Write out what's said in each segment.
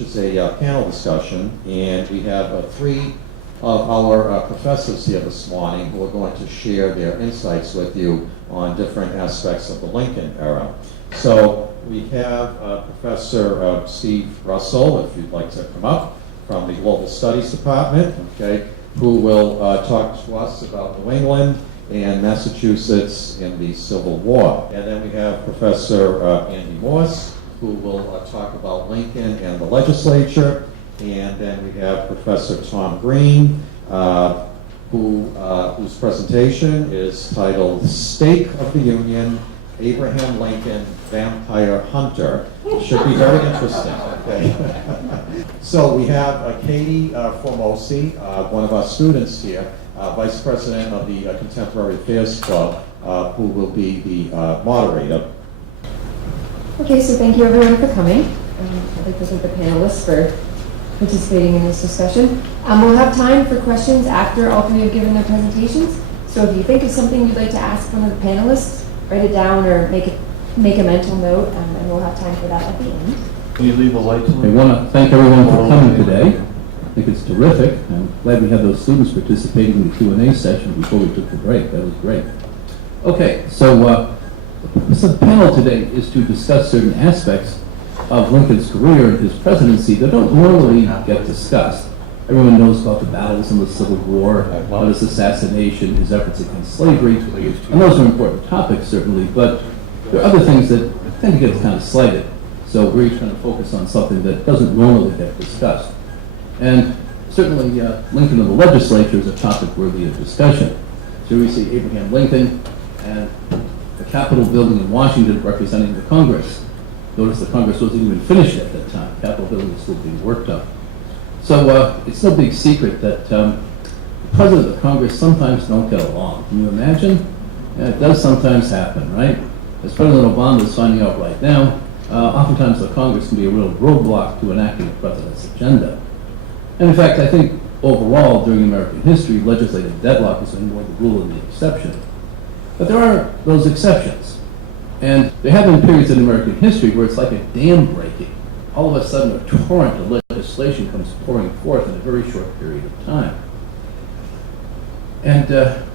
which is a panel discussion, and we have three of our professors here this morning who are going to share their insights with you on different aspects of the Lincoln era. So we have Professor Steve Russell, if you'd like to come up, from the Global Studies Department, okay, who will talk to us about New England and Massachusetts in the Civil War. And then we have Professor Andy Morse, who will talk about Lincoln and the legislature. And then we have Professor Tom Green, whose presentation is titled Stake of the Union, Abraham Lincoln, Vampire Hunter. Should be very interesting. Okay. So we have Katie Formosi, one of our students here, Vice President of the Contemporary Affairs Club, who will be the moderator. Okay, so thank you everyone for coming. I'd like to thank the panelists for participating in this discussion. We'll have time for questions after all three have given their presentations. So if you think of something you'd like to ask one of the panelists, write it down or make a mental note, and we'll have time for that at the end. Can you leave a light to I want to thank everyone for coming today. I think it's terrific. I'm glad we had those students participating in the Q&A session before we took the break. That was great. Okay, so the panel today is to discuss certain aspects of Lincoln's career and his presidency that don't normally get discussed. Everyone knows about the battles in the Civil War, about his assassination, his efforts against slavery, and those are important topics certainly, but there are other things that tend to get kind of slighted. So we're trying to focus on something that doesn't normally get discussed. And certainly Lincoln and the legislature is a topic worthy of discussion. So we see Abraham Lincoln and the Capitol building in Washington representing the Congress. Notice the Congress wasn't even finished at that time. The Capitol building was still being worked on. So it's no big secret that the President of Congress sometimes don't get along. Can you imagine? Yeah, it does sometimes happen, right? As President Obama is finding out right now, oftentimes the Congress can be a real roadblock to enacting the President's agenda. And in fact, I think overall, during American history, legislative deadlock has been more the rule than the exception. But there are those exceptions. And there have been periods in American history where it's like a dam breaking. All of a sudden, a torrent of legislation comes pouring forth in a very short period of time. And,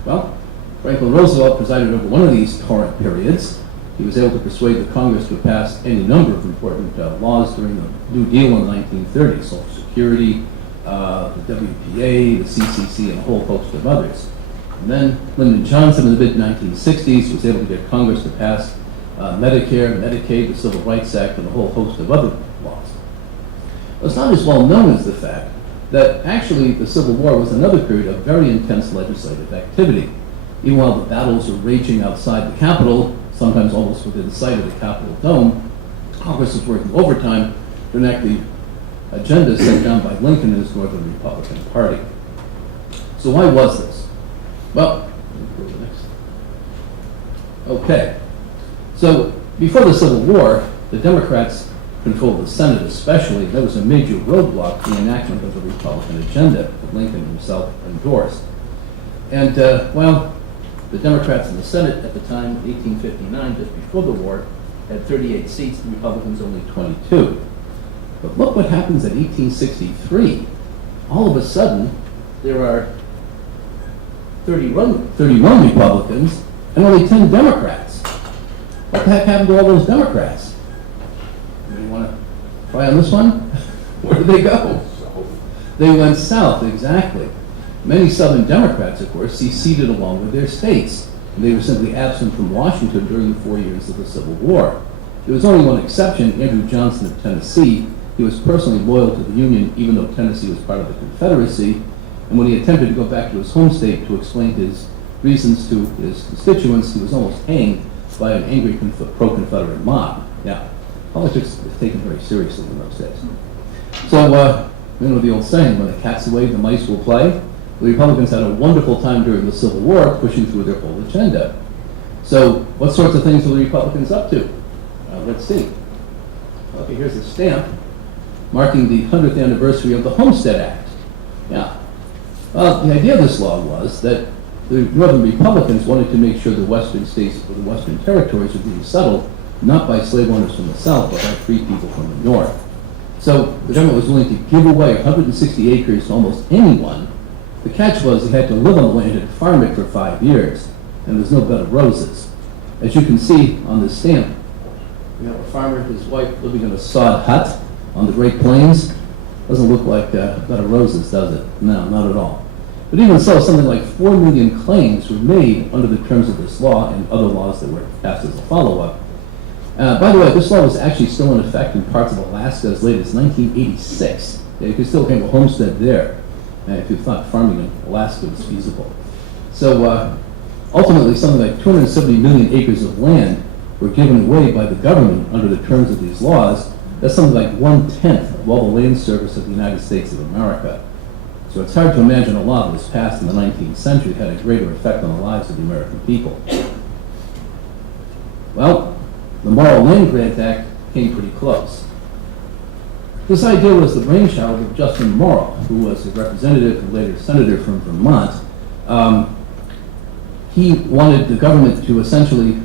well, Franklin Roosevelt presided over one of these torrent periods. He was able to persuade the Congress to pass any number of important laws during the New Deal in the 1930s, Social Security, the WPA, the CCC, and a whole host of others. And then Lyndon Johnson in the mid-1960s was able to get Congress to pass Medicare, Medicaid, the Civil Rights Act, and a whole host of other laws. What's not as well known is the fact that actually the Civil War was another period of very intense legislative activity. Even while the battles were raging outside the Capitol, sometimes almost within sight of the Capitol dome, Congress was working overtime to enact the agenda set down by Lincoln and his Northern Republican Party. So why was this? Well, okay. So before the Civil War, the Democrats controlled the Senate especially. That was a major roadblock to the enactment of the Republican agenda that Lincoln himself endorsed. And, well, the Democrats in the Senate at the time, 1859, just before the war, had 38 seats, the Republicans only 22. But look what happens in 1863. All of a sudden, there are 31 Republicans and only 10 Democrats. What the heck happened to all those Democrats? You want to try on this one? Where did they go? They went south, exactly. Many Southern Democrats, of course, seceded along with their states. And they were simply absent from Washington during the 4 years of the Civil War. There was only one exception, Andrew Johnson of Tennessee. He was personally loyal to the Union, even though Tennessee was part of the Confederacy. And when he attempted to go back to his home state to explain his reasons to his constituents, he was almost hanged by an angry pro-Confederate mob. Now, politics was taken very seriously in those days. So, you know the old saying, when the cat's away, the mice will play. The Republicans had a wonderful time during the Civil War pushing through their whole agenda. So, what sorts of things were the Republicans up to? Let's see. Okay, here's a stamp marking the 100th anniversary of the Homestead Act. Yeah. Well, the idea of this law was that the Northern Republicans wanted to make sure the Western states or the Western territories were being settled not by slave owners from the South, but by free people from the North. So the government was willing to give away 160 acres to almost anyone. The catch was they had to live on the land and farm it for 5 years, and there's no bed of roses. As you can see on this stamp, we have a farmer and his wife living in a sod hut on the Great Plains. Doesn't look like a bed of roses, does it? No, not at all. But even so, something like 4 million claims were made under the terms of this law and other laws that were passed as a follow-up. By the way, this law was actually still in effect in parts of Alaska as late as 1986. You could still have a homestead there if you thought farming in Alaska was feasible. So ultimately, something like 270 million acres of land were given away by the government under the terms of these laws. That's something like 1/10 of all the land surface of the United States of America. So it's hard to imagine a law that was passed in the 19th century had a greater effect on the lives of the American people. Well, the Morrill Land Grant Act came pretty close. This idea was the brainchild of Justin Morrill, who was a representative and later senator from Vermont. He wanted the government to essentially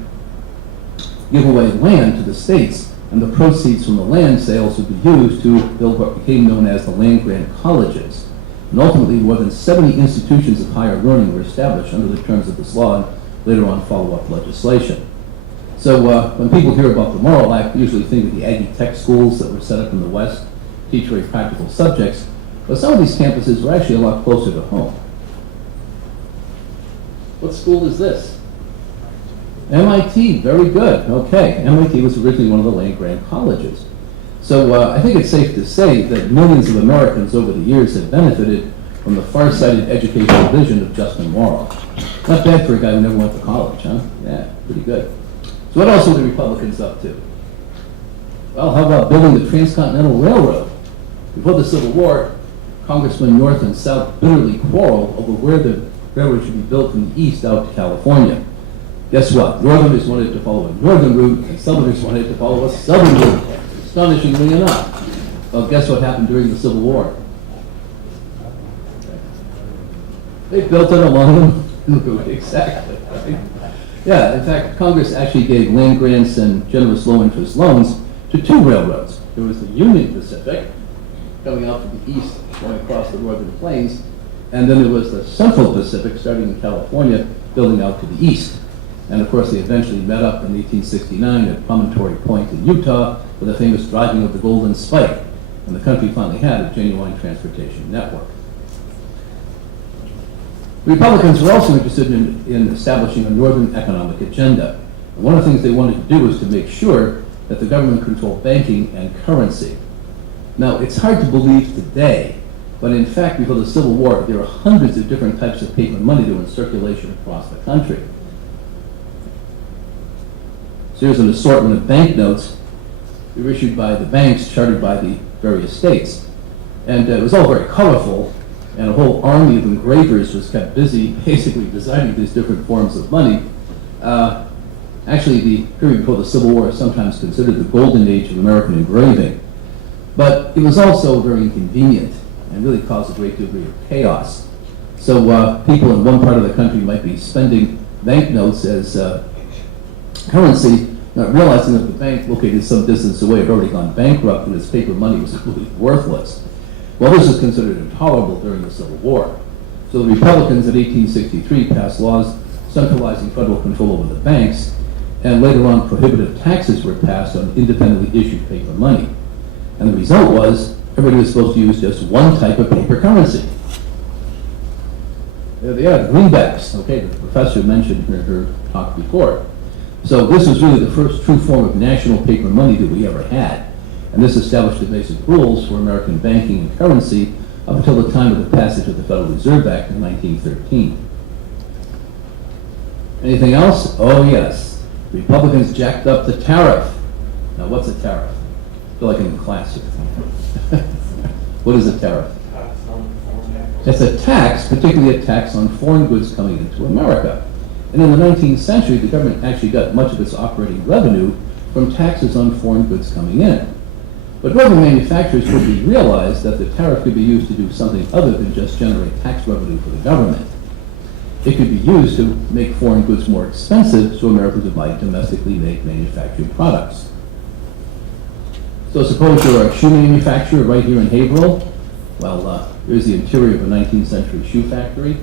give away land to the states, and the proceeds from the land sales would be used to build what became known as the land-grant colleges. And ultimately, more than 70 institutions of higher learning were established under the terms of this law and later on follow-up legislation. So when people hear about the Morrill Act, they usually think of the Aggie Tech schools that were set up in the West, teach very practical subjects, but some of these campuses were actually a lot closer to home. What school is this? MIT, very good. Okay, MIT was originally one of the land-grant colleges. So I think it's safe to say that millions of Americans over the years have benefited from the far-sighted educational vision of Justin Morrill. Not bad for a guy who never went to college, huh? Yeah, pretty good. So what else are the Republicans up to? Well, how about building the Transcontinental Railroad? Before the Civil War, Congressmen North and South bitterly quarreled over where the railroad should be built from the east out to California. Guess what? Northerners wanted to follow a northern route, and Southerners wanted to follow a southern route. Astonishingly enough. Well, guess what happened during the Civil War? They built it along the route, exactly. Right? Yeah, in fact, Congress actually gave land grants and generous low-interest loans to 2 railroads. There was the Union Pacific, coming out to the east, going across the northern plains, and then there was the Central Pacific, starting in California, building out to the east. And of course, they eventually met up in 1869 at Promontory Point in Utah with the famous driving of the Golden Spike, and the country finally had a genuine transportation network. The Republicans were also interested in establishing a northern economic agenda. And one of the things they wanted to do was to make sure that the government controlled banking and currency. Now, it's hard to believe today, but in fact, before the Civil War, there were hundreds of different types of paper money that were in circulation across the country. So here's an assortment of banknotes that were issued by the banks chartered by the various states. And it was all very colorful, and a whole army of engravers was kept busy basically designing these different forms of money. Actually, the period before the Civil War is sometimes considered the golden age of American engraving. But it was also very inconvenient and really caused a great degree of chaos. So people in one part of the country might be spending banknotes as currency, not realizing that the bank located some distance away had already gone bankrupt and its paper money was completely worthless. Well, this was considered intolerable during the Civil War. So the Republicans in 1863 passed laws centralizing federal control over the banks, and later on prohibitive taxes were passed on independently issued paper money. And the result was everybody was supposed to use just one type of paper currency. There they are, greenbacks. Okay, the professor mentioned in her talk before. So this was really the first true form of national paper money that we ever had. And this established the basic rules for American banking and currency up until the time of the passage of the Federal Reserve Act in 1913. Anything else? Oh yes. Republicans jacked up the tariff. Now what's a tariff? I feel like I'm in class here. What is a tariff? It's a tax, particularly a tax on foreign goods coming into America. And in the 19th century, the government actually got much of its operating revenue from taxes on foreign goods coming in. But Northern manufacturers quickly realized that the tariff could be used to do something other than just generate tax revenue for the government. It could be used to make foreign goods more expensive so Americans would buy domestically made manufactured products. So suppose you're a shoe manufacturer right here in Haverhill. Well, here's the interior of a 19th century shoe factory.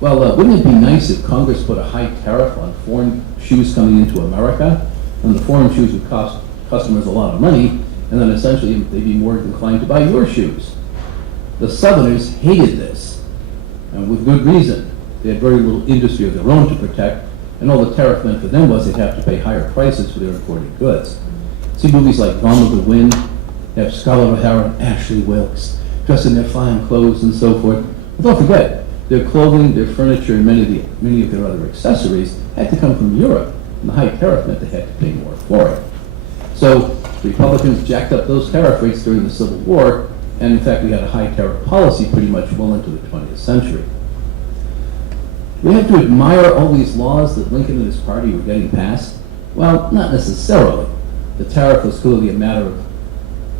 Well, wouldn't it be nice if Congress put a high tariff on foreign shoes coming into America? And the foreign shoes would cost customers a lot of money, and then essentially they'd be more inclined to buy your shoes. The Southerners hated this, and with good reason. They had very little industry of their own to protect, and all the tariff meant for them was they'd have to pay higher prices for their imported goods. See movies like Gone with the Wind, have Scarlett O'Hara and Ashley Wilkes dressed in their fine clothes and so forth. But don't forget, their clothing, their furniture, and many of their other accessories had to come from Europe, and the high tariff meant they had to pay more for it. So Republicans jacked up those tariff rates during the Civil War, and in fact we had a high tariff policy pretty much well into the 20th century. We have to admire all these laws that Lincoln and his party were getting passed? Well, not necessarily. The tariff was clearly a matter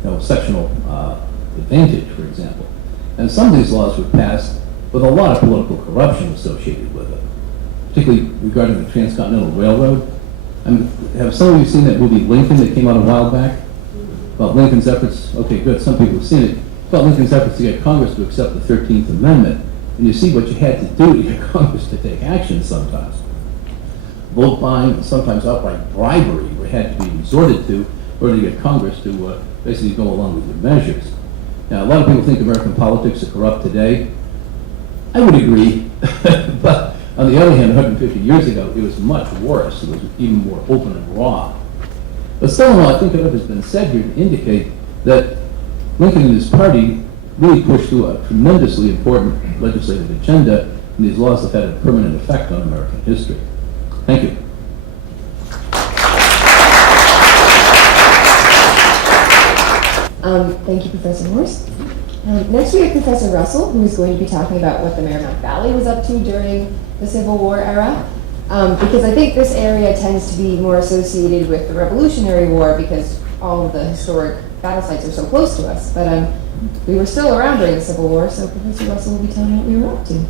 of sectional advantage, for example. And some of these laws were passed with a lot of political corruption associated with it, particularly regarding the Transcontinental Railroad. Have some of you seen that movie Lincoln that came out a while back? About Lincoln's efforts, okay, good, some people have seen it, about Lincoln's efforts to get Congress to accept the 13th Amendment. And you see what you had to do to get Congress to take action sometimes. Vote buying and sometimes outright bribery had to be resorted to in order to get Congress to basically go along with your measures. Now, a lot of people think American politics are corrupt today. I would agree, but on the other hand, 150 years ago, it was much worse. It was even more open and raw. But still in all, I think enough has been said here to indicate that Lincoln and his party really pushed through a tremendously important legislative agenda, and these laws have had a permanent effect on American history. Thank you. Thank you, Professor Morse. Next we have Professor Russell, who is going to be talking about what the Merrimack Valley was up to during the Civil War era. Because I think this area tends to be more associated with the Revolutionary War because all of the historic battle sites are so close to us. But we were still around during the Civil War, so Professor Russell will be telling you what we were up to.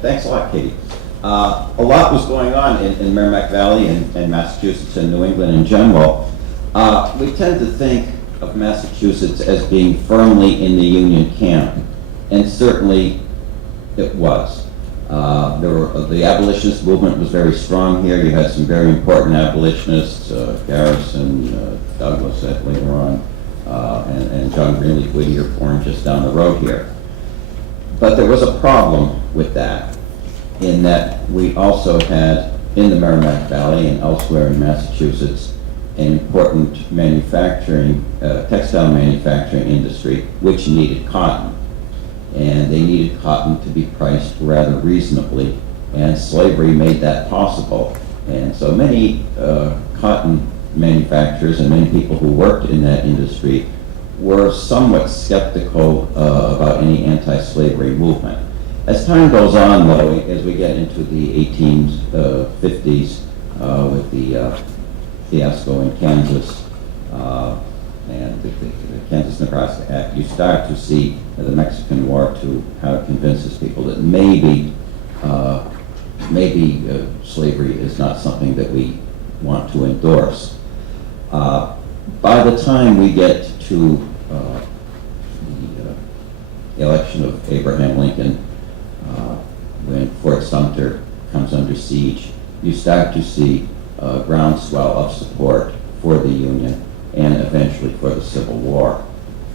Thanks a lot, Katie. A lot was going on in Merrimack Valley and Massachusetts and New England in general. We tend to think of Massachusetts as being firmly in the Union camp, and certainly it was. The abolitionist movement was very strong here. You had some very important abolitionists, Garrison, Douglas later on, and John Greenleaf Whittier born just down the road here. But there was a problem with that, in that we also had, in the Merrimack Valley and elsewhere in Massachusetts, an important manufacturing, textile manufacturing industry, which needed cotton. And they needed cotton to be priced rather reasonably, and slavery made that possible. And so many cotton manufacturers and many people who worked in that industry were somewhat skeptical about any anti-slavery movement. As time goes on, though, as we get into the 1850s with the fiasco in Kansas and the Kansas-Nebraska Act, you start to see the Mexican War to how it convinces people that maybe slavery is not something that we want to endorse. By the time we get to the election of Abraham Lincoln, when Fort Sumter comes under siege, you start to see a groundswell of support for the Union and eventually for the Civil War.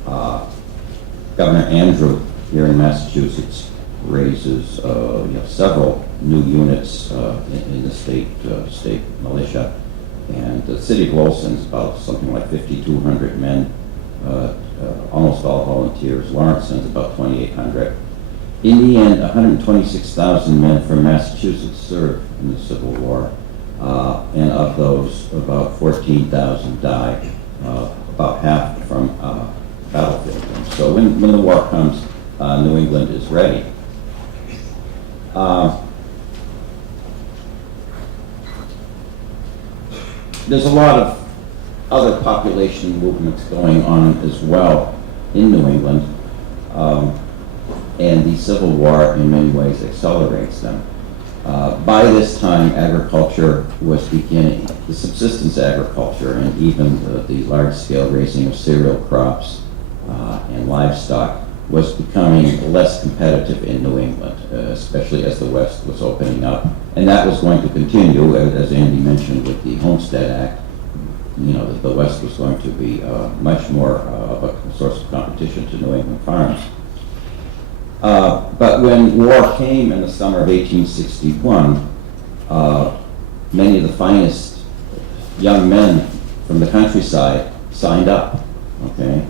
Governor Andrew here in Massachusetts raises several new units in the state militia, and the city of Wilson is about something like 5,200 men, almost all volunteers. Lawrence sends about 2,800. In the end, 126,000 men from Massachusetts served in the Civil War, and of those, about 14,000 died, about half from battlefield. So when the war comes, New England is ready. There's a lot of other population movements going on as well in New England, and the Civil War in many ways accelerates them. By this time, agriculture was beginning, the subsistence agriculture and even the large-scale raising of cereal crops and livestock was becoming less competitive in New England, especially as the West was opening up. And that was going to continue, as Andy mentioned, with the Homestead Act. You know, the West was going to be much more of a source of competition to New England farms. But when war came in the summer of 1861, many of the finest young men from the countryside signed up, okay?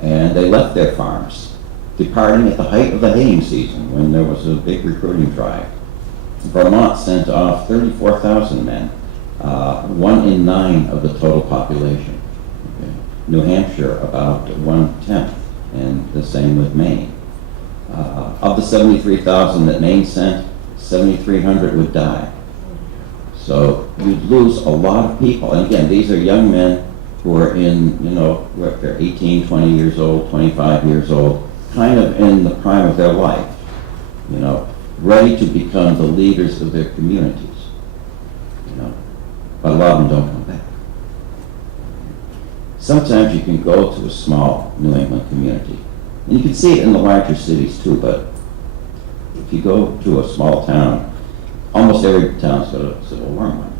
And they left their farms, departing at the height of the haying season when there was a big recruiting drive. Vermont sent off 34,000 men, 1 in 9 of the total population. Okay? New Hampshire about 1/10, and the same with Maine. Of the 73,000 that Maine sent, 7,300 would die. So you'd lose a lot of people. And again, these are young men who are in, you know, they're 18, 20 years old, 25 years old, kind of in the prime of their life, you know, ready to become the leaders of their communities, you know. But a lot of them don't come back. Sometimes you can go to a small New England community, and you can see it in the larger cities too, but if you go to a small town, almost every town's got a Civil War monument.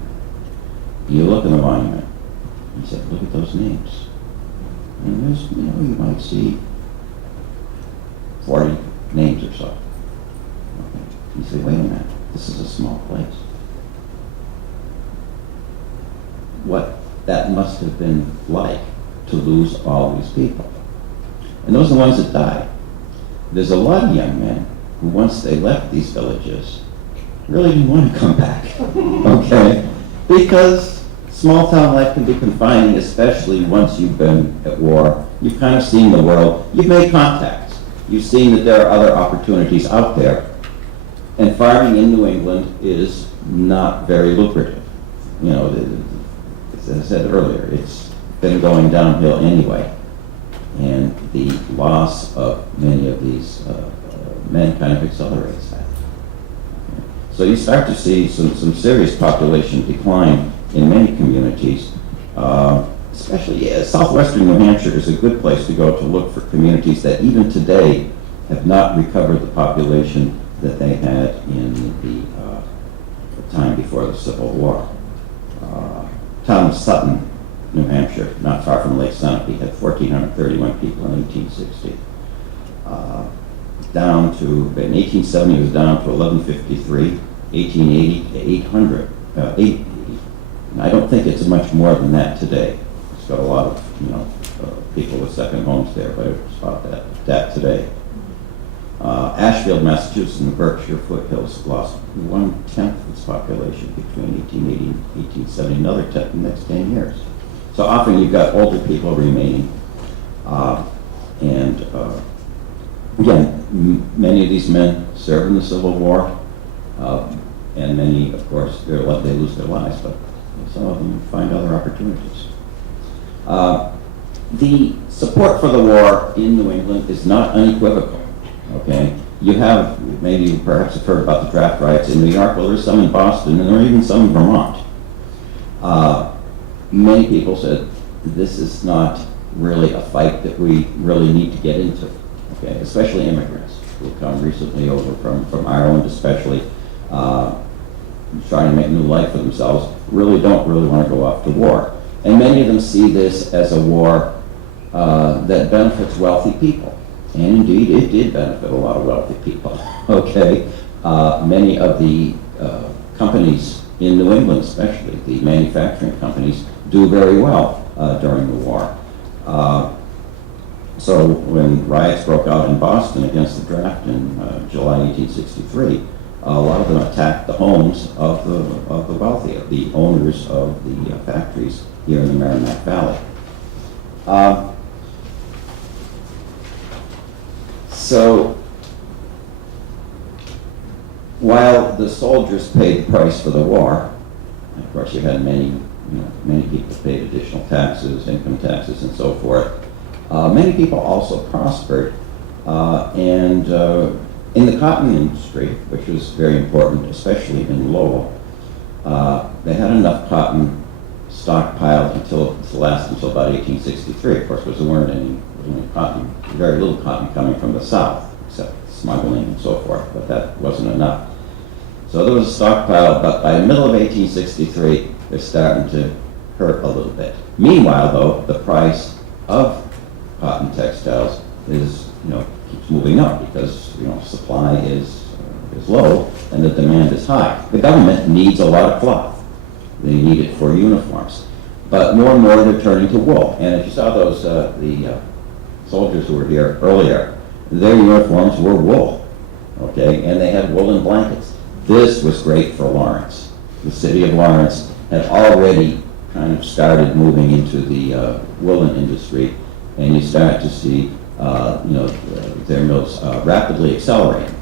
You look in the monument, and you say, look at those names. And there's, you know, you might see 40 names or so. Okay. You say, wait a minute, this is a small place. What that must have been like to lose all these people. And those are the ones that died. There's a lot of young men who, once they left these villages, really didn't want to come back, okay? Because small town life can be confining, especially once you've been at war. You've kind of seen the world. You've made contacts. You've seen that there are other opportunities out there. And farming in New England is not very lucrative. You know, as I said earlier, it's been going downhill anyway. And the loss of many of these men kind of accelerates that. So you start to see some serious population decline in many communities, especially southwestern New Hampshire is a good place to go to look for communities that even today have not recovered the population that they had in the time before the Civil War. Town of Sutton, New Hampshire, not far from Lake Sunapee, had 1,431 people in 1860. Down to, in 1870 it was down to 1,153, 1880 to 800, 880. And I don't think it's much more than that today. It's got a lot of, you know, people with second homes there, but it's about that today. Ashfield, Massachusetts, and the Berkshire foothills lost 1/10 of its population between 1880 and 1870, another 10 in the next 10 years. So often you've got older people remaining, and again, many of these men served in the Civil War, and many, of course, they lose their lives, but some of them find other opportunities. The support for the war in New England is not unequivocal. Okay, you have, maybe you perhaps have heard about the draft riots in New York. Well, there's some in Boston, and there are even some in Vermont. Many people said, this is not really a fight that we really need to get into, okay, especially immigrants who come recently over from Ireland especially, trying to make a new life for themselves, really don't want to go off to war. And many of them see this as a war that benefits wealthy people. And indeed, it did benefit a lot of wealthy people, okay? Many of the companies in New England, especially the manufacturing companies, do very well during the war. So when riots broke out in Boston against the draft in July 1863, a lot of them attacked the homes of the wealthy, of the owners of the factories here in the Merrimack Valley. So while the soldiers paid the price for the war, and of course you had many people paid additional taxes, income taxes, and so forth. Many people also prospered and In the cotton industry, which was very important, especially in Lowell, they had enough cotton stockpiled to last until about 1863. Of course, there weren't any cotton, very little cotton coming from the south, except smuggling and so forth, but that wasn't enough. So there was a stockpile, but by the middle of 1863, they're starting to hurt a little bit. Meanwhile, though, the price of cotton textiles is, keeps moving up because, supply is low and the demand is high. The government needs a lot of cloth. They need it for uniforms. But more and more they're turning to wool. And if you saw those, the soldiers who were here earlier, their uniforms were wool, okay? And they had woolen blankets. This was great for Lawrence. The city of Lawrence had already kind of started moving into the woolen industry, and you start to see, their mills rapidly accelerating.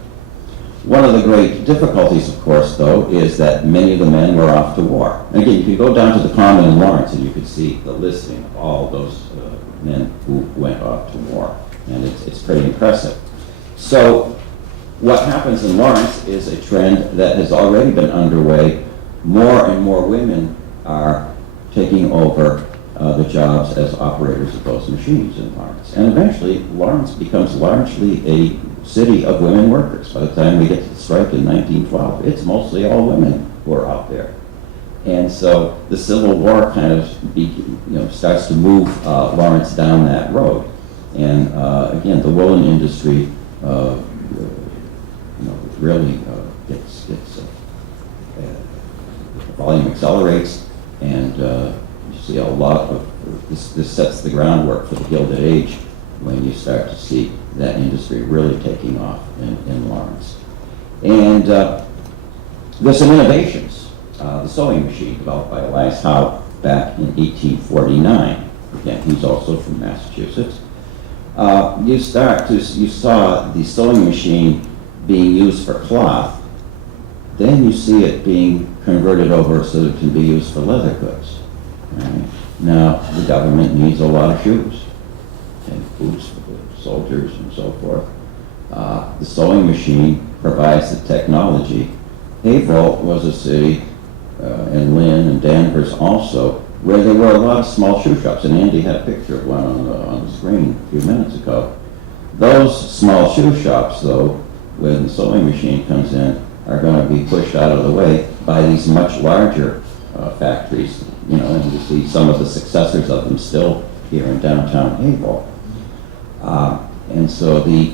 One of the great difficulties, of course, though, is that many of the men were off to war. And again, you could go down to the Common in Lawrence and you could see the listing of all those men who went off to war. And it's pretty impressive. So what happens in Lawrence is a trend that has already been underway. More and more women are taking over the jobs as operators of those machines in Lawrence. And eventually, Lawrence becomes largely a city of women workers. By the time we get to the strike in 1912, it's mostly all women who are out there. And so the Civil War kind of starts to move Lawrence down that road. And again, the woolen industry really gets the volume accelerates, and you see a lot of this sets the groundwork for the Gilded Age when you start to see that industry really taking off in Lawrence. And there's some innovations. The sewing machine developed by Elias Howe back in 1849. Again, he's also from Massachusetts. You saw the sewing machine being used for cloth, then you see it being converted over so that it can be used for leather goods. Right? Now, the government needs a lot of shoes and boots for the soldiers and so forth. The sewing machine provides the technology. Haverhill was a city, and Lynn and Danvers also, where there were a lot of small shoe shops, and Andy had a picture of one on the screen a few minutes ago. Those small shoe shops, though, when the sewing machine comes in, are going to be pushed out of the way by these much larger factories, and you see some of the successors of them still here in downtown Haverhill. And so the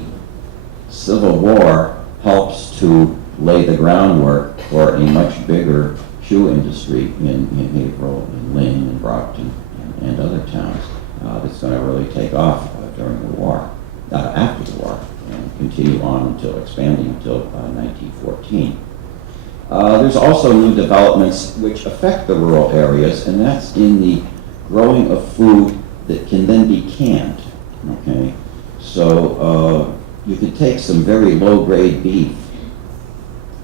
Civil War helps to lay the groundwork for a much bigger shoe industry in Haverhill and Lynn and Brockton and other towns that's going to really take off during the war, after the war, and continue on until expanding until 1914. There's also new developments which affect the rural areas, and that's in the growing of food that can then be canned. Okay, so you could take some very low-grade beef,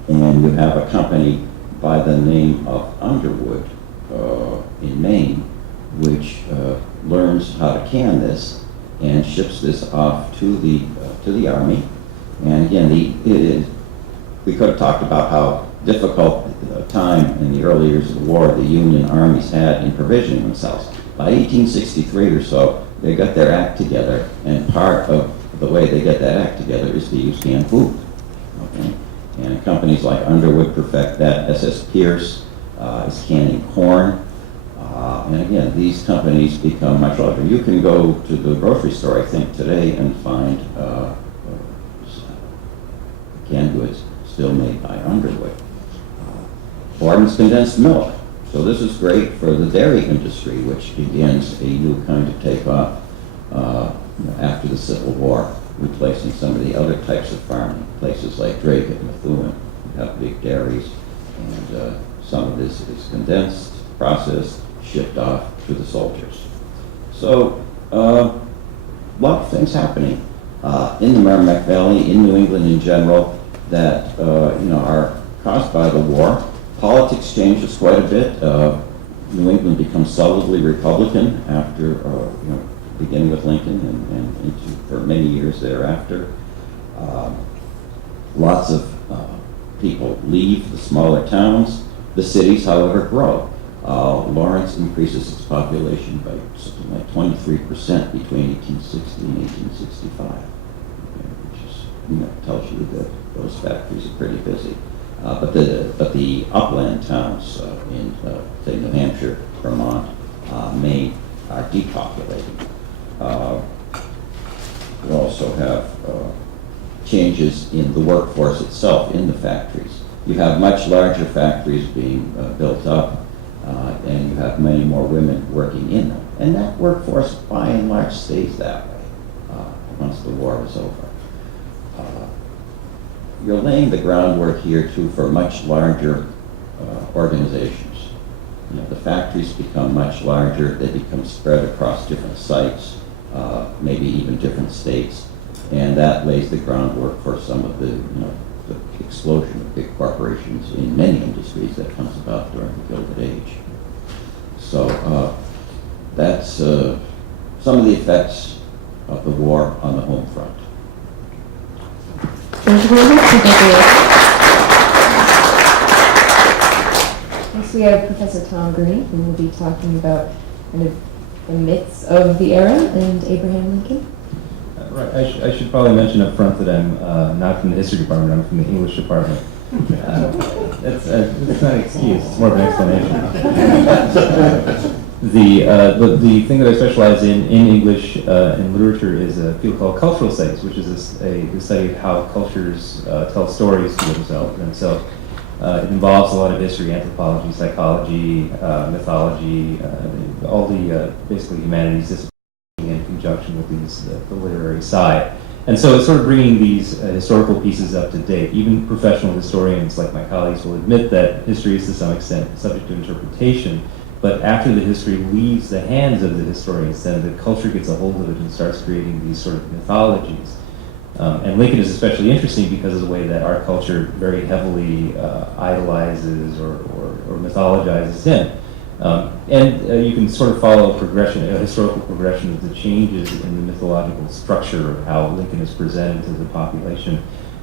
and you have a company by the name of Underwood in Maine, which learns how to can this and ships this off to the Army. And again, we could have talked about how difficult time in the early years of the war the Union armies had in provisioning themselves. By 1863 or so, they got their act together, and part of the way they get that act together is to use canned food. Okay? And companies like Underwood perfect that. S.S. Pierce is canning corn. And again, these companies become much larger. You can go to the grocery store, I think, today and find canned goods still made by Underwood. Borden's condensed milk. So this is great for the dairy industry, which begins a new kind of takeoff after the Civil War, replacing some of the other types of farming. Places like Drake and Methuen have big dairies, and some of this is condensed, processed, shipped off to the soldiers. So a lot of things happening in the Merrimack Valley, in New England in general, that are caused by the war. Politics changes quite a bit. New England becomes solidly Republican after, beginning with Lincoln and for many years thereafter. Lots of people leave the smaller towns. The cities, however, grow. Lawrence increases its population by something like 23% between 1860 and 1865, which is, tells you that those factories are pretty busy. But the upland towns in, say, New Hampshire, Vermont, Maine are depopulating. We also have changes in the workforce itself in the factories. You have much larger factories being built up, and you have many more women working in them. And that workforce, by and large, stays that way once the war is over. You're laying the groundwork here, too, for much larger organizations. The factories become much larger. They become spread across different sites, maybe even different states. And that lays the groundwork for some of the explosion of big corporations in many industries that comes about during the Gilded Age. So that's some of the effects of the war on the home front. Thank you very much, Professor. Next we have Professor Tom Green, who will be talking about kind of the myths of the era and Abraham Lincoln. Right. I should probably mention up front that I'm not from the history department. I'm from the English department. That's not an excuse. It's more of an explanation. The thing that I specialize in English and literature is a field called cultural studies, which is the study of how cultures tell stories to themselves. And so it involves a lot of history, anthropology, psychology, mythology, all the basically humanities disciplines in conjunction with the literary side. And so it's sort of bringing these historical pieces up to date. Even professional historians like my colleagues will admit that history is to some extent subject to interpretation, but after the history leaves the hands of the historians, then the culture gets a hold of it and starts creating these sort of mythologies. And Lincoln is especially interesting because of the way that our culture very heavily idolizes or mythologizes him. And you can sort of follow a historical progression of the changes in the mythological structure of how Lincoln is presented to the population.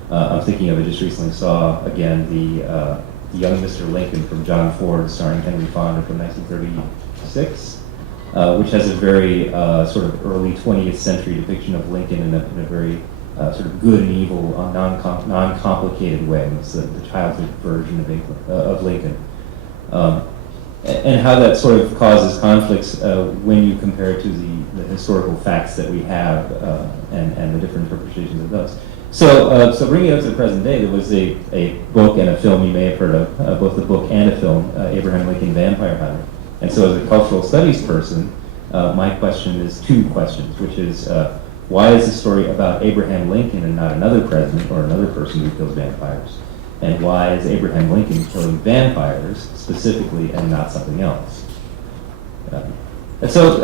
I'm thinking of, I just recently saw, again, the Young Mr. Lincoln from John Ford, starring Henry Fonda from 1936, which has a very sort of early 20th century depiction of Lincoln in a very sort of good and evil, non-complicated way. It's the childhood version of Lincoln. And how that sort of causes conflicts when you compare it to the historical facts that we have and the different interpretations of those. So bringing it up to the present day, there was a book and a film you may have heard of, both a book and a film, Abraham Lincoln Vampire Hunter. And so as a cultural studies person, my question is two questions, which is why is the story about Abraham Lincoln and not another president or another person who kills vampires? And why is Abraham Lincoln killing vampires specifically and not something else? And so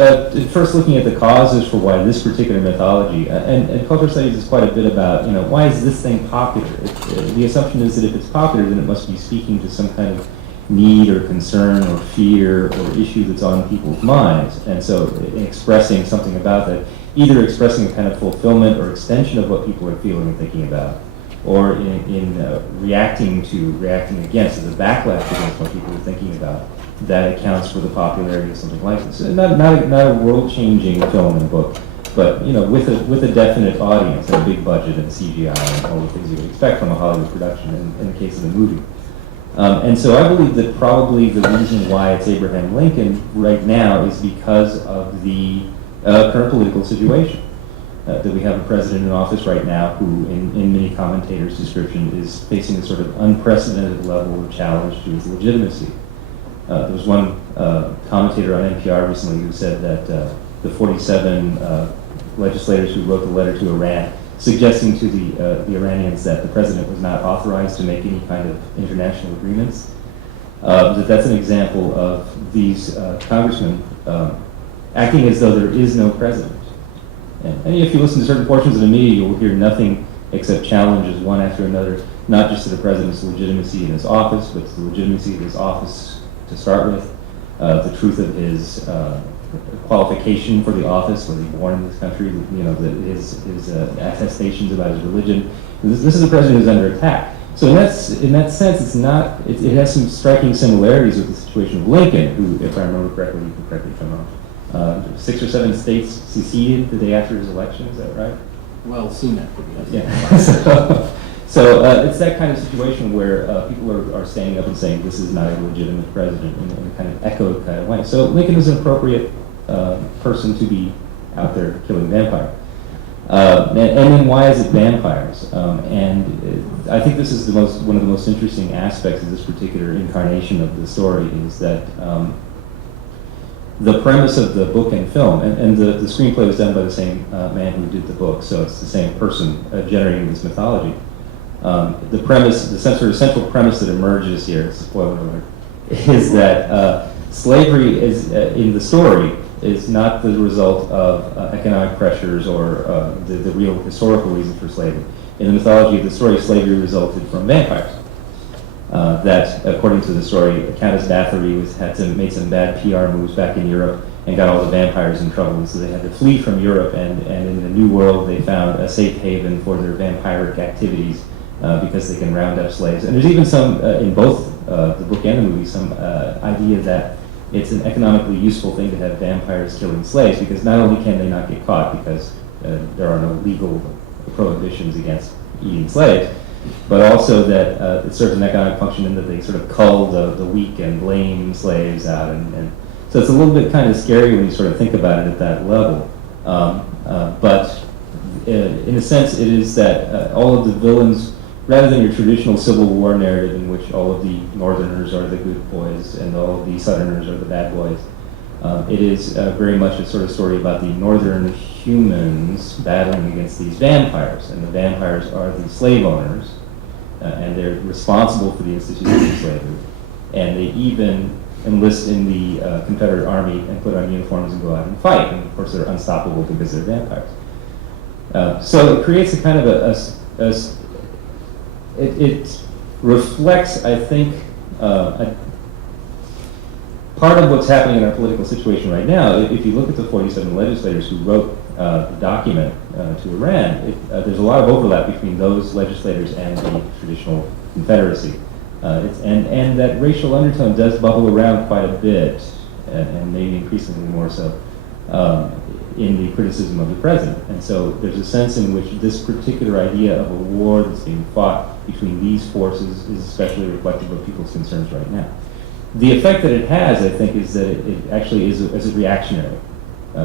first looking at the causes for why this particular mythology, and cultural studies is quite a bit about, why is this thing popular? The assumption is that if it's popular, then it must be speaking to some kind of need or concern or fear or issue that's on people's minds. And so in expressing something about that, either expressing a kind of fulfillment or extension of what people are feeling and thinking about, or in reacting against, as a backlash against what people are thinking about, that accounts for the popularity of something like this. Not a world-changing film and book, but with a definite audience and a big budget and CGI and all the things you would expect from a Hollywood production in the case of the movie. And so I believe that probably the reason why it's Abraham Lincoln right now is because of the current political situation. That we have a president in office right now who, in many commentators' description, is facing a sort of unprecedented level of challenge to his legitimacy. There was one commentator on NPR recently who said that the 47 legislators who wrote the letter to Iran, suggesting to the Iranians that the president was not authorized to make any kind of international agreements, that's an example of these congressmen acting as though there is no president. And if you listen to certain portions of the media, you will hear nothing except challenges one after another, not just to the president's legitimacy in his office, but to the legitimacy of his office to start with, the truth of his qualification for the office, was he born in this country, his attestations about his religion, This is a president who's under attack. So in that sense, it's not. It has some striking similarities with the situation of Lincoln, who, if I remember correctly, you can correct me if I'm wrong. 6 or 7 states seceded the day after his election. Is that right? Well, soon after the Yeah. So it's that kind of situation where people are standing up and saying this is not a legitimate president in a kind of echoed kind of way. So Lincoln is an appropriate person to be out there killing vampires. And then why is it vampires? And I think this is one of the most interesting aspects of this particular incarnation of the story is that the premise of the book and film, and the screenplay was done by the same man who did the book, so it's the same person generating this mythology. The premise, the sort of central premise that emerges here, spoiler alert, is that slavery is in the story is not the result of economic pressures or the real historical reason for slavery. In the mythology of the story, slavery resulted from vampires. That, according to the story, Countess Bathory made some bad PR moves back in Europe and got all the vampires in trouble, and so they had to flee from Europe, and in the New World they found a safe haven for their vampiric activities because they can round up slaves. And there's even some, in both the book and the movie, some idea that it's an economically useful thing to have vampires killing slaves, because not only can they not get caught because there are no legal prohibitions against eating slaves, but also that it serves an economic function in that they sort of cull the weak and lame slaves out. And so it's a little bit kind of scary when you sort of think about it at that level. But in a sense, it is that all of the villains, rather than your traditional Civil War narrative in which all of the Northerners are the good boys and all of the Southerners are the bad boys, it is very much a sort of story about the Northern humans battling against these vampires, and the vampires are the slave owners, and they're responsible for the institution of slavery, and they even enlist in the Confederate Army and put on uniforms and go out and fight, and of course they're unstoppable because they're vampires. So it creates a kind of it reflects, I think, part of what's happening in our political situation right now. If you look at the 47 legislators who wrote the document to Iran, there's a lot of overlap between those legislators and the traditional Confederacy. And that racial undertone does bubble around quite a bit, and maybe increasingly more so, in the criticism of the president. And so there's a sense in which this particular idea of a war that's being fought between these forces is especially reflective of people's concerns right now. The effect that it has, I think, is that it actually is reactionary.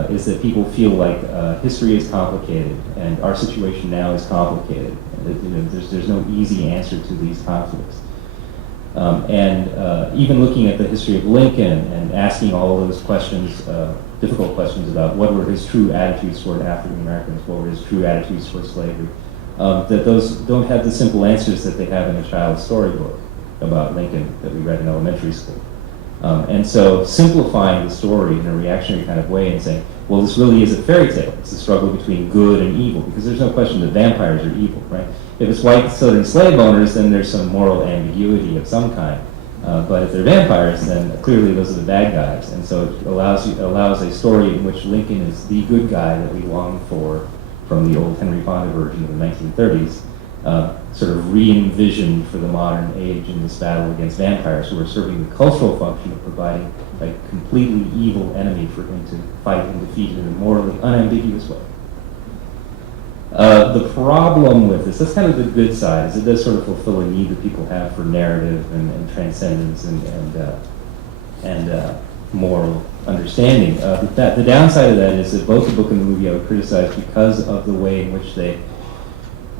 Is that people feel like history is complicated and our situation now is complicated. There's no easy answer to these conflicts. Even looking at the history of Lincoln and asking all of those questions, difficult questions about what were his true attitudes toward African Americans, what were his true attitudes toward slavery, that those don't have the simple answers that they have in a child's storybook about Lincoln that we read in elementary school. And so simplifying the story in a reactionary kind of way and saying, well, this really is a fairy tale. It's a struggle between good and evil, because there's no question that vampires are evil, right? If it's white Southern slave owners, then there's some moral ambiguity of some kind. But if they're vampires, then clearly those are the bad guys. And so it allows a story in which Lincoln is the good guy that we long for from the old Henry Fonda version of the 1930s, sort of re-envisioned for the modern age in this battle against vampires, who are serving the cultural function of providing a completely evil enemy for him to fight and defeat in a morally unambiguous way. The problem with this, that's kind of the good side, is it does sort of fulfill a need that people have for narrative and transcendence and moral understanding. The downside of that is that both the book and the movie I would criticize because of the way in which they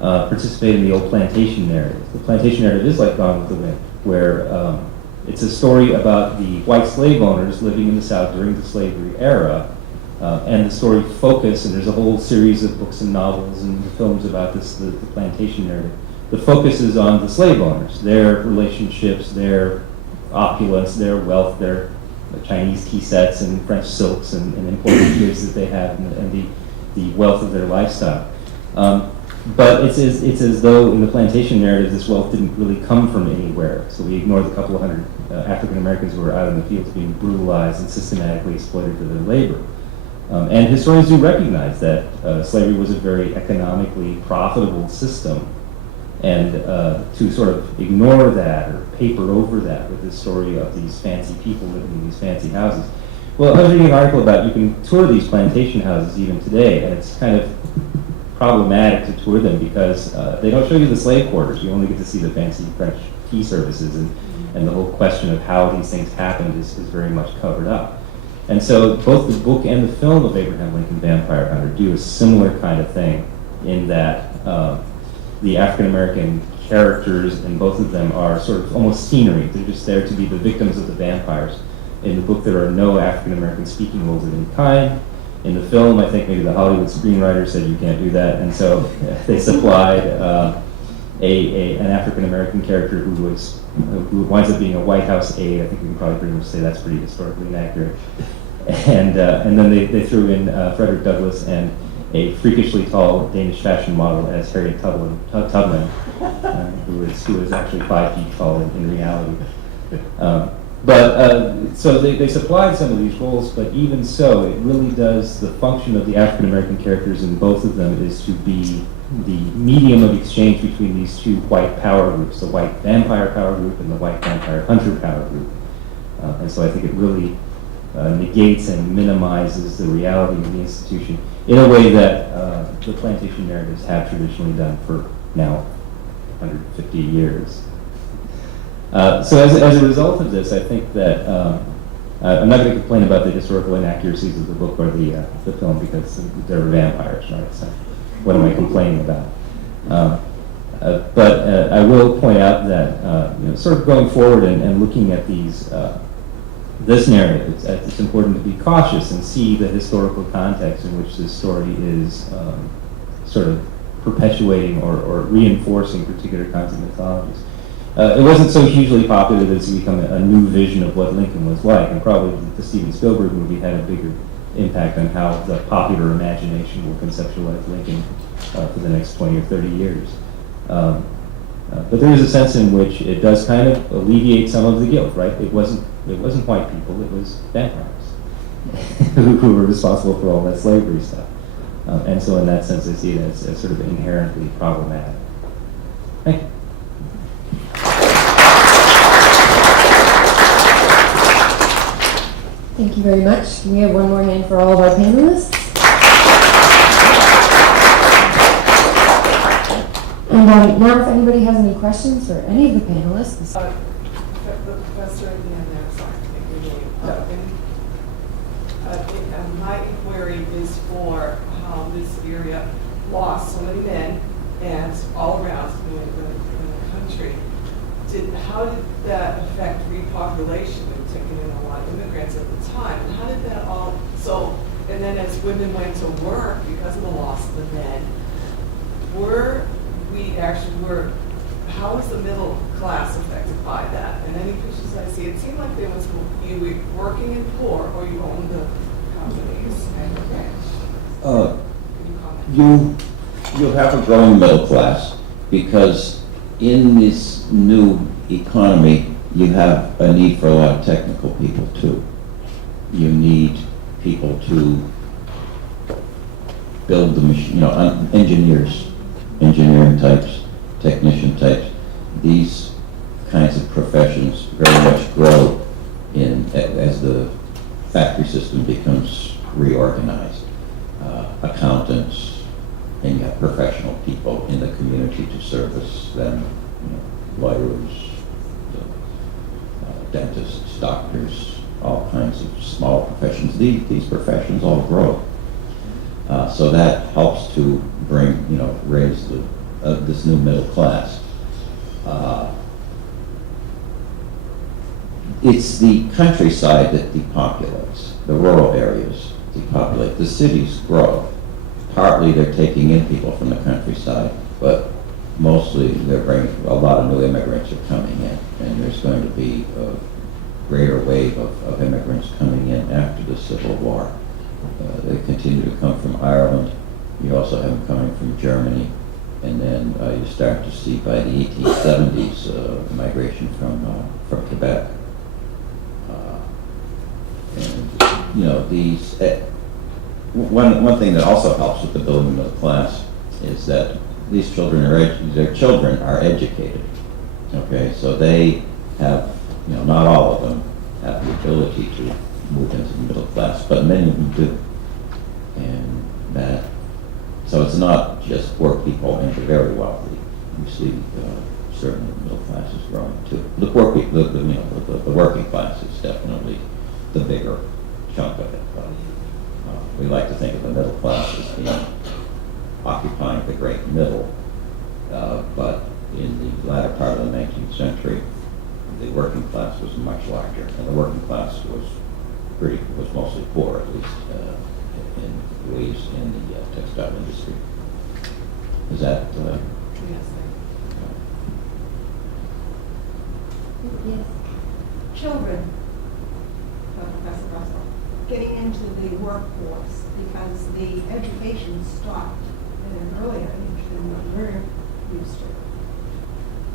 participate in the old plantation narrative. The plantation narrative is like Gone with the Wind, where it's a story about the white slave owners living in the South during the slavery era, and the story focus, and there's a whole series of books and novels and films about this, the plantation narrative. The focus is on the slave owners, their relationships, their opulence, their wealth, their Chinese tea sets and French silks and imported goods that they have, and the wealth of their lifestyle. But it's as though in the plantation narrative this wealth didn't really come from anywhere. So we ignore the couple of hundred African Americans who were out in the fields being brutalized and systematically exploited for their labor. And historians do recognize that slavery was a very economically profitable system And to sort of ignore that or paper over that with the story of these fancy people living in these fancy houses. Well, I was reading an article about you can tour these plantation houses even today, and it's kind of problematic to tour them because they don't show you the slave quarters. You only get to see the fancy French tea services, and the whole question of how these things happened is very much covered up. And so both the book and the film of Abraham Lincoln Vampire Hunter do a similar kind of thing in that the African-American characters in both of them are sort of almost scenery. They're just there to be the victims of the vampires. In the book, there are no African-American speaking roles of any kind. In the film, I think maybe the Hollywood screenwriter said you can't do that, and so they supplied an African-American character who winds up being a White House aide. I think we can probably pretty much say that's pretty historically inaccurate. And then they threw in Frederick Douglass and a freakishly tall Danish fashion model as Harriet Tubman, who is actually 5 feet tall in reality. So they supplied some of these roles, but even so, it really does, the function of the African-American characters in both of them is to be the medium of exchange between these two white power groups, the white vampire power group and the white vampire hunter power group. And so I think it really negates and minimizes the reality of the institution in a way that the plantation narratives have traditionally done for now 150 years. So as a result of this, I think that I'm not going to complain about the historical inaccuracies of the book or the film because they're vampires, right? So what am I complaining about? But I will point out that sort of going forward and looking at this narrative, it's important to be cautious and see the historical context in which this story is sort of perpetuating or reinforcing particular kinds of mythologies. It wasn't so hugely popular that it's become a new vision of what Lincoln was like, and probably the Steven Spielberg movie had a bigger impact on how the popular imagination will conceptualize Lincoln for the next 20 or 30 years. But there is a sense in which it does kind of alleviate some of the guilt, right? It wasn't white people, it was vampires who were responsible for all that slavery stuff. And so in that sense, I see it as sort of inherently problematic. Thank you. Thank you very much. We have one more hand for all of our panelists. And now if anybody has any questions for any of the panelists. The professor at the end there, sorry, my inquiry is for how this area lost so many men and all around in the country. How did that affect repopulation? We were taking in a lot of immigrants at the time. And how did that all, and then as women went to work because of the loss of the men, how was the middle class affected by that? And any pictures I see, it seemed like there was, you were working in poor or you owned the companies and the ranch. You have a growing middle class because in this new economy, you have a need for a lot of technical people too. You need people to build the machine, engineering types, technician types. These kinds of professions very much grow as the factory system becomes reorganized. Accountants, and you have professional people in the community to service them, lawyers, dentists, doctors, all kinds of small professions. These professions all grow. So that helps to bring, raise this new middle class. It's the countryside that depopulates, the rural areas depopulate. The cities grow. Partly they're taking in people from the countryside, but mostly they're bringing, a lot of new immigrants are coming in, and there's going to be a greater wave of immigrants coming in after the Civil War. They continue to come from Ireland. You also have them coming from Germany, and then you start to see by the 1870s migration from Quebec. These one thing that also helps with the building middle class is that these children their children are educated. Okay, so they have, not all of them have the ability to move into the middle class, but many of them do. And so it's not just poor people and the very wealthy. You see, certainly the middle class is growing too. The poor people, the working class is definitely the bigger chunk of it. But, we like to think of the middle class as being occupying the great middle, but in the latter part of the 19th century, the working class was much larger, and the working class was mostly poor, at least in ways in the textile industry. Is that? Yes. Yes. Children, Professor Russell, getting into the workforce because the education stopped at an earlier age than what we're used to.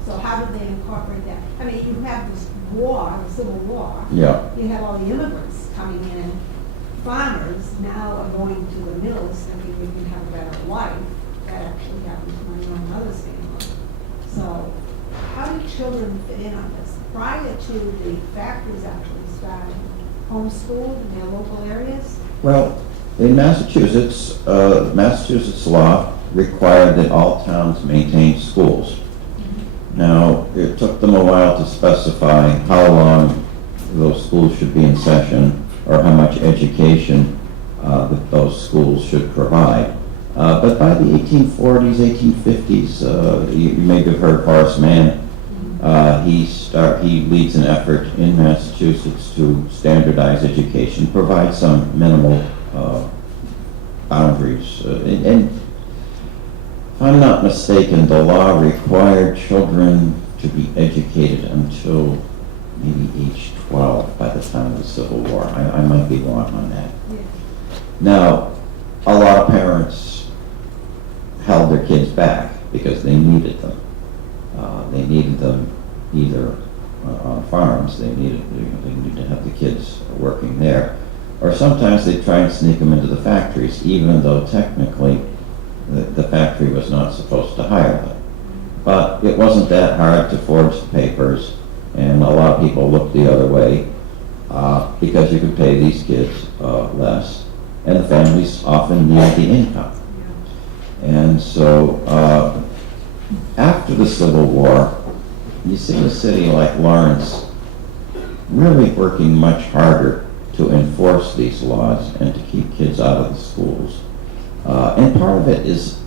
So how did they incorporate that? I mean, you have this war, the Civil War. Yeah. You have all the immigrants coming in. Farmers now are going to the mills thinking we can have a better life. That actually happened to my own mother's family. So how do children fit in on this? Prior to the factories actually starting, homeschooled in their local areas? Well, in Massachusetts, Massachusetts law required that all towns maintain schools. Now, it took them a while to specify how long those schools should be in session or how much education that those schools should provide. But by the 1840s, 1850s, you may have heard Horace Mann. He leads an effort in Massachusetts to standardize education, provide some minimal boundaries. And if I'm not mistaken, the law required children to be educated until maybe age 12 by the time of the Civil War. I might be wrong on that. Yeah. Now, a lot of parents held their kids back because they needed them. They needed them either on farms, they needed to have the kids working there, or sometimes they try and sneak them into the factories, even though technically the factory was not supposed to hire them. But it wasn't that hard to forge the papers, and a lot of people looked the other way because you could pay these kids less, and the families often needed the income. And so after the Civil War, you see a city like Lawrence really working much harder to enforce these laws and to keep kids out of the schools. And part of it is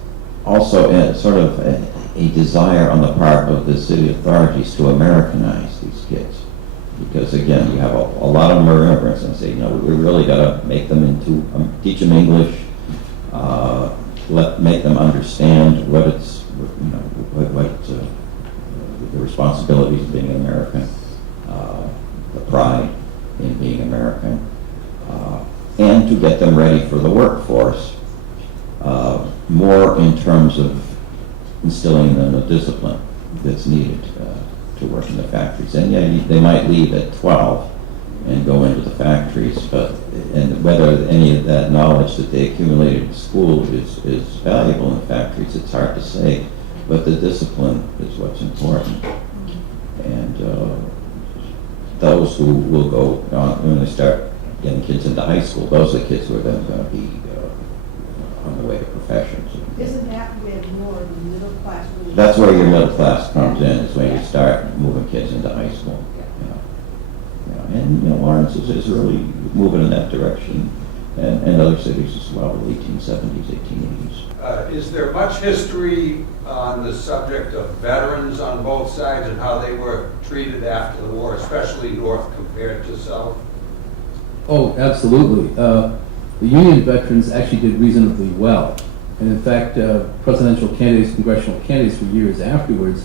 also a desire on the part of the city authorities to Americanize these kids. Because again, you have a lot of them are immigrants and say, we really got to make them teach them English, make them understand what it's, the responsibilities of being an American, the pride in being American, and to get them ready for the workforce, more in terms of instilling in them the discipline that's needed to work in the factories. And yeah, they might leave at 12 and go into the factories, and whether any of that knowledge that they accumulated in school is valuable in the factories, it's hard to say. But the discipline is what's important. And those who will go on, when they start getting kids into high school, those are the kids who are then going to be on the way to professions. Isn't that where more of the middle class really? That's where your middle class comes in, is when you start moving kids into high school. And Lawrence is really moving in that direction, and other cities as well, the 1870s, 1880s. Is there much history on the subject of veterans on both sides and how they were treated after the war, especially North compared to South? Oh, absolutely. The Union veterans actually did reasonably well. And in fact, presidential candidates, congressional candidates for years afterwards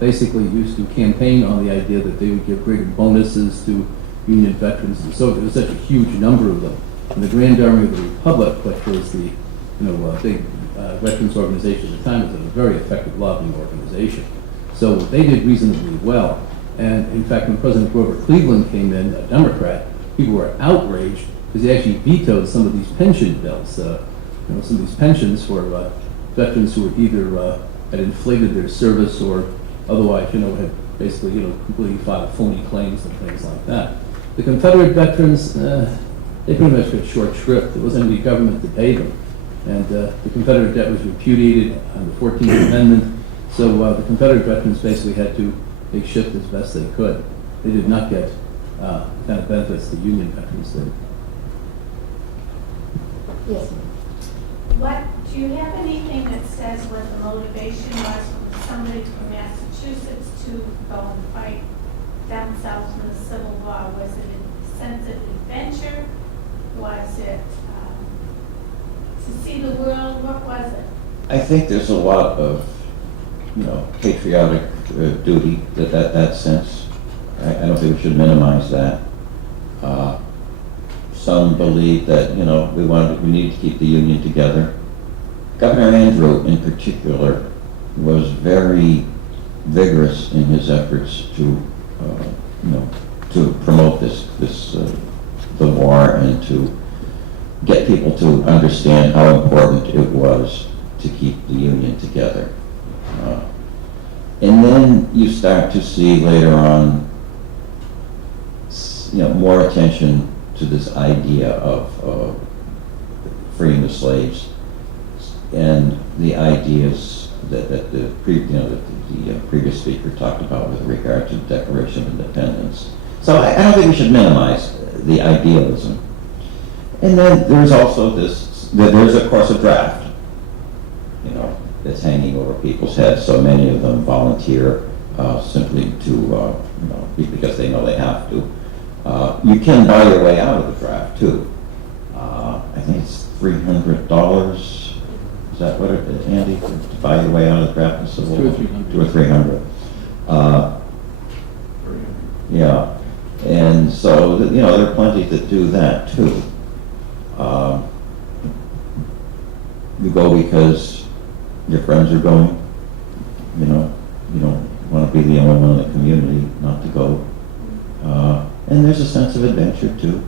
basically used to campaign on the idea that they would give greater bonuses to Union veterans. And so there was such a huge number of them. And the Grand Army of the Republic, which was the big veterans organization at the time, was a very effective lobbying organization. So they did reasonably well. And in fact, when President Grover Cleveland came in, a Democrat, people were outraged because he actually vetoed some of these pension bills. Some of these pensions for veterans who were either had inflated their service or otherwise, had basically, completely filed phony claims and things like that. The Confederate veterans, they pretty much got short shrift. There wasn't any government to pay them. And the Confederate debt was repudiated on the 14th Amendment. So the Confederate veterans basically had to make shift as best they could. They did not get the kind of benefits the Union veterans did. Yes. What, do you have anything that says what the motivation was for somebody from Massachusetts to go and fight themselves in the Civil War? Was it a sense of adventure? Was it to see the world? What was it? I think there's a lot of, patriotic duty, that sense. I don't think we should minimize that. Some believe that, we need to keep the Union together. Governor Andrew, in particular, was very vigorous in his efforts to, to promote the war and to get people to understand how important it was to keep the Union together. And then you start to see later on, more attention to this idea of freeing the slaves and the ideas that the previous speaker talked about with regard to the Declaration of Independence. So I don't think we should minimize the idealism. And then there's also there's of course a draft, that's hanging over people's heads. So many of them volunteer simply to, because they know they have to. You can buy your way out of the draft too. I think it's $300. Is that what it is, Andy, to buy your way out of the draft in Civil War? $200 or $300. Yeah, and so there are plenty that do that too. You go because your friends are going. You don't want to be the only one in the community not to go. And there's a sense of adventure too.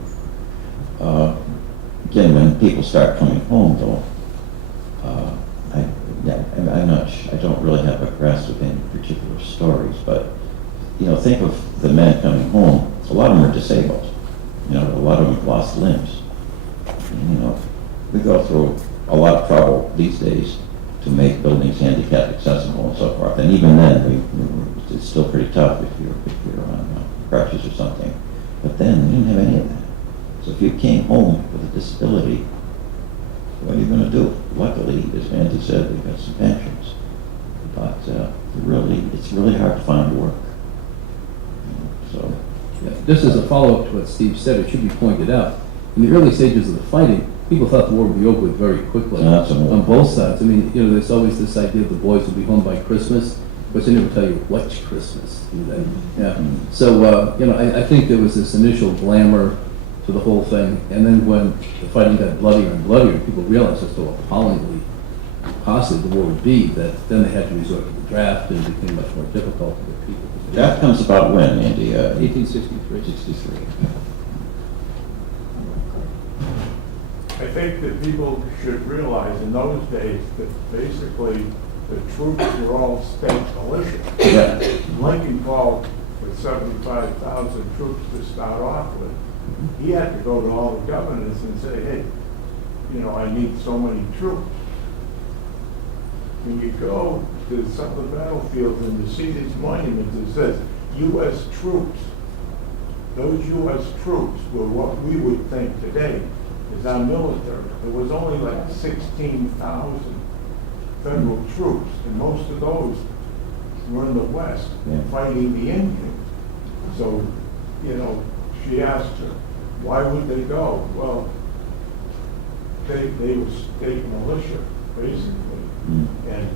Again, when people start coming home, though, I don't really have a grasp of any particular stories, but think of the men coming home. A lot of them are disabled. A lot of them have lost limbs. And, we go through a lot of trouble these days to make buildings handicap accessible and so forth. And even then, it's still pretty tough if you're on crutches or something. But then we didn't have any of that. So if you came home with a disability, what are you going to do? Luckily, as Andy said, we've got some pensions. But it's really hard to find work. So. Yeah, just as a follow-up to what Steve said, it should be pointed out, in the early stages of the fighting, people thought the war would be over with very quickly on both sides. I mean, there's always this idea the boys will be home by Christmas, but they never tell you which Christmas. Yeah. So, I think there was this initial glamour to the whole thing, and then when the fighting got bloodier and bloodier, people realized just how appallingly costly the war would be, that then they had to resort to the draft, and it became much more difficult to get people. Draft comes about when, Andy? 1863. 63. I think that people should realize in those days that basically the troops were all state militia. Yeah. Lincoln called for 75,000 troops to start off with. He had to go to all the governors and say, hey, I need so many troops. When you go to some of the battlefields and you see these monuments, it says U.S. troops. Those U.S. troops were what we would think today is our military. There was only like 16,000 federal troops, and most of those were in the West fighting the Indians. So, she asked her, why would they go? Well, they were state militia, basically, and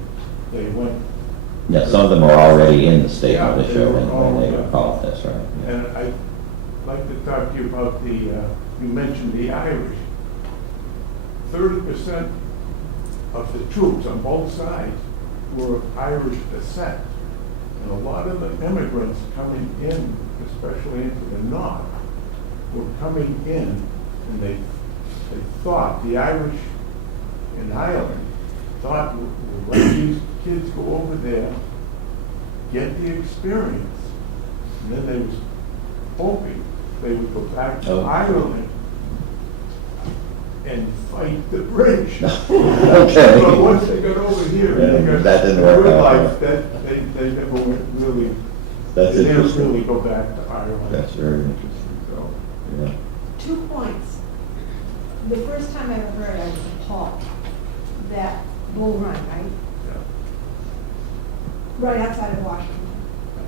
they went. Yeah, some of them are already in the state militia they were when they were called. That's right. Yeah. And I'd like to talk to you about you mentioned the Irish. 30% of the troops on both sides were of Irish descent. And a lot of the immigrants coming in, especially into the North, were coming in and they thought the Irish in Ireland thought, we'll let these kids go over there, get the experience, and then they was hoping they would go back to Oh. Ireland and fight the British. Okay. But once they got over here, Yeah, they got that didn't work out, realized yeah. that they never went really, That's they never interesting. really go back to Ireland. That's very interesting. So, Yeah. 2 points. The first time I ever heard, I was appalled that Bull Run, right? Right outside of Washington.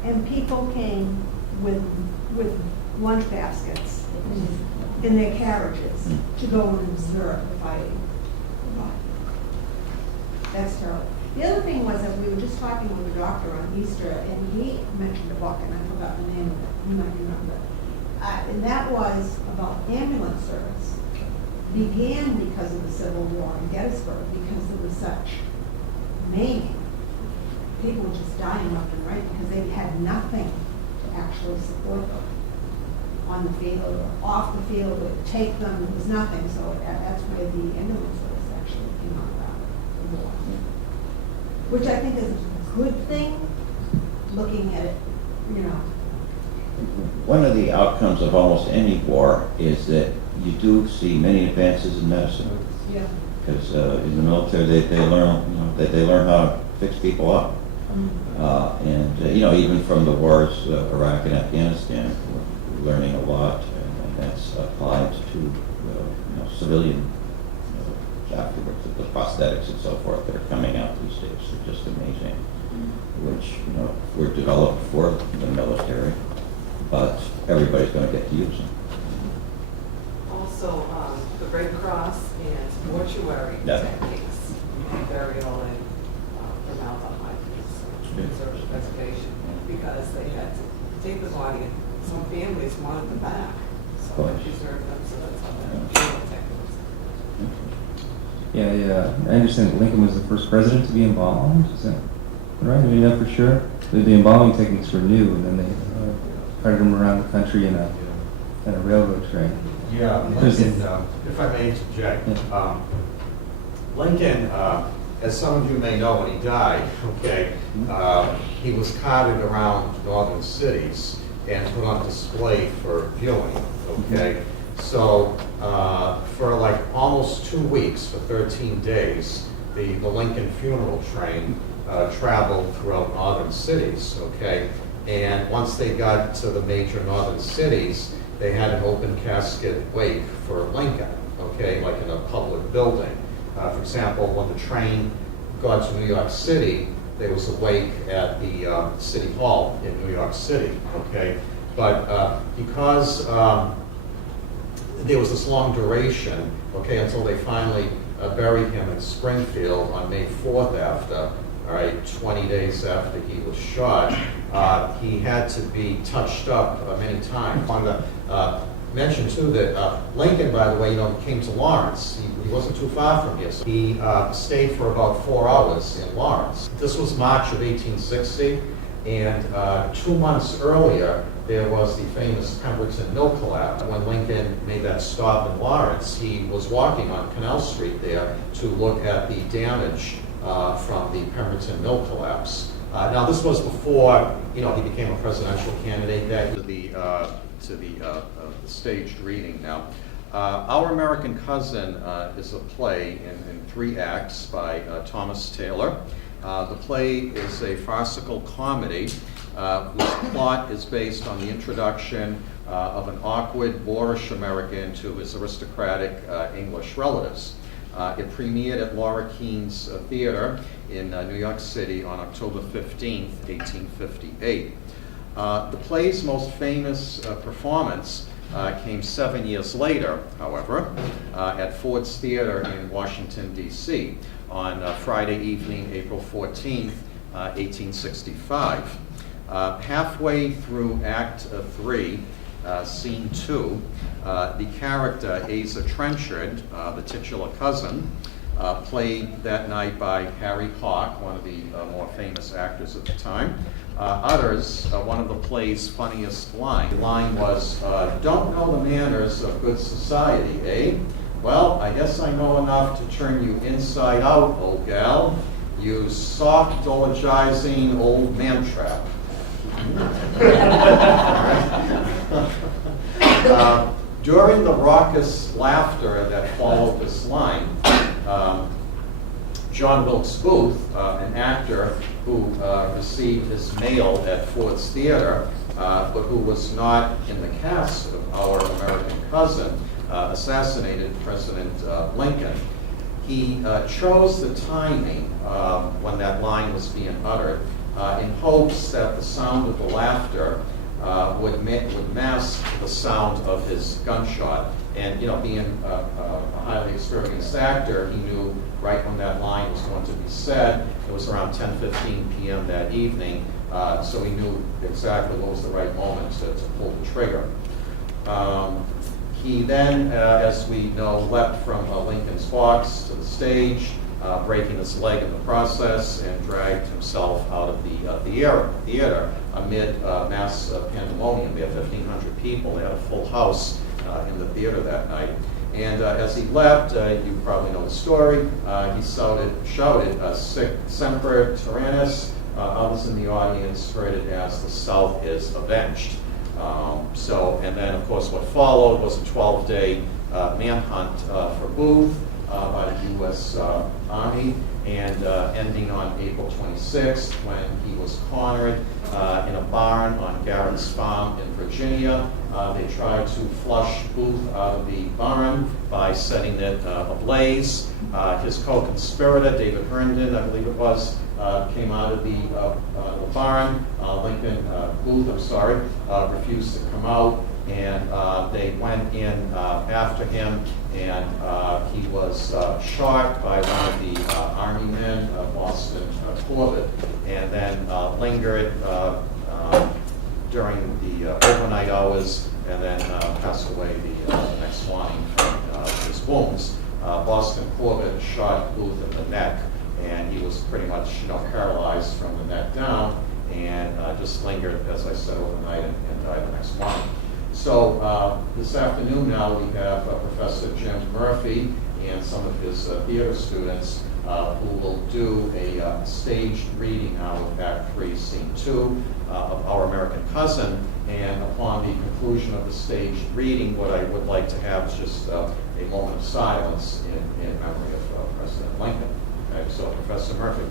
And people came with lunch baskets in their carriages to go and observe the fighting. That's terrible. The other thing was that we were just talking with a doctor on Easter, and he mentioned a book, and I forgot the name of it, you might remember. And that was about ambulance service. Began because of the Civil War in Gettysburg, because there was such maiming. People were just dying left and right because they had nothing to actually support them on the field or off the field, or take them, there was nothing. So that's where the ambulance service actually came out about the war. Which I think is a good thing, looking at it, you know. One of the outcomes of almost any war is that you do see many advances in medicine. Yeah. Because in the military, they learn, you know, they learn how to fix people up. You know, even from the wars, Iraq and Afghanistan, we're learning a lot, and that's applied to you know, civilian afterwards, the prosthetics and so forth that are coming out these days. They're just amazing, which, you know, were developed for the military, but everybody's going to get to use them. Also, the Red Cross and mortuary Yeah. techniques, burial and formaldehyde preservation, because they had to take the body and some families wanted them back, so they preserved them, so that's how that funeral techniques. Yeah, I understand that Lincoln was the first president to be embalmed, is that right? Do you know for sure? The embalming techniques were new, and then they carted them around the country in a railroad train. Yeah, Lincoln, if I may interject, Lincoln, as some of you may know, when he died, okay, he was carted around northern cities and put on display for viewing, okay? So for like almost 2 weeks, for 13 days, the Lincoln funeral train traveled throughout northern cities, okay? And once they got to the major northern cities, they had an open casket wake for Lincoln, okay, like in a public building. For example, when the train got to New York City, there was a wake at the City Hall in New York City, okay? But because there was this long duration, okay, until they finally buried him in Springfield on May 4th after, all right, 20 days after he was shot, he had to be touched up many times. I wanted to mention too that Lincoln, by the way, you know, came to Lawrence. He wasn't too far from here. So he stayed for about 4 hours in Lawrence. This was March of 1860, and 2 months earlier, there was the famous Pemberton Mill collapse. When Lincoln made that stop in Lawrence, he was walking on Canal Street there to look at the damage from the Pemberton Mill collapse. Now, this was before, you know, he became a presidential candidate. That to the staged reading now. Our American Cousin is a play in 3 acts by Thomas Taylor. The play is a farcical comedy whose plot is based on the introduction of an awkward Boorish American to his aristocratic English relatives. It premiered at Laura Keene's Theater in New York City on October 15th, 1858. The play's most famous performance came 7 years later, however, at Ford's Theater in Washington, D.C. on Friday evening, April 14th, 1865. Halfway through Act 3, Scene 2, the character Asa Trenchard, the titular cousin, played that night by Harry Hawk, one of the more famous actors at the time, utters one of the play's funniest lines. The line was, "Don't know the manners of good society, eh? Well, I guess I know enough to turn you inside out, old gal. You soft-dologizing old man-trap. During the raucous laughter that followed this line, John Wilkes Booth, an actor who received his mail at Ford's Theater, but who was not in the cast of Our American Cousin, assassinated President Lincoln. He chose the timing when that line was being uttered in hopes that the sound of the laughter would mask the sound of his gunshot. And, you know, being a highly experienced actor, he knew right when that line was going to be said. It was around 10:15 p.m. that evening, so he knew exactly what was the right moment to pull the trigger. He then, as we know, leapt from Lincoln's box to the stage, breaking his leg in the process, and dragged himself out of the theater amid mass pandemonium. We had 1,500 people. They had a full house in the theater that night. And as he leapt, you probably know the story, he shouted, "Sic semper tyrannis." Others in the audience heard it as "the South is avenged." And then, of course, what followed was a 12-day manhunt for Booth by the U.S. Army, and ending on April 26th when he was cornered in a barn on Garrett's Farm in Virginia. They tried to flush Booth out of the barn by setting it ablaze. His co-conspirator, David Herndon, I believe it was, came out of the barn. Booth refused to come out, and they went in after him, and he was shot by one of the Army men, Boston Corbett, and then lingered during the overnight hours, and then passed away the next morning from his wounds. Boston Corbett shot Booth in the neck, and he was pretty much, paralyzed from the neck down, and just lingered, as I said, overnight and died the next morning. So this afternoon now we have Professor Jim Murphy and some of his theater students who will do a staged reading now of Act 3, Scene 2 of Our American Cousin. And upon the conclusion of the staged reading, what I would like to have is just a moment of silence in memory of President Lincoln. Okay, so Professor Murphy.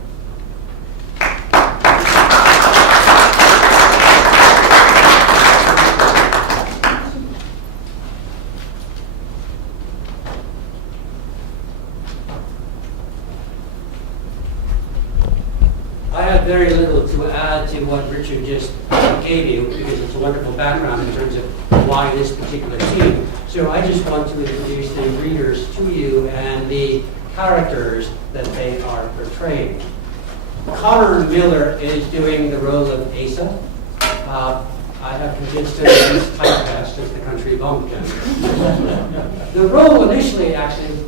I have very little to add to what Richard just gave you, because it's a wonderful background in terms of why this particular scene. So I just want to introduce the readers to you and the characters that they are portraying. Connor Miller is doing the role of Asa. I have convinced him that he's typecast as the country bumpkin. The role initially, actually,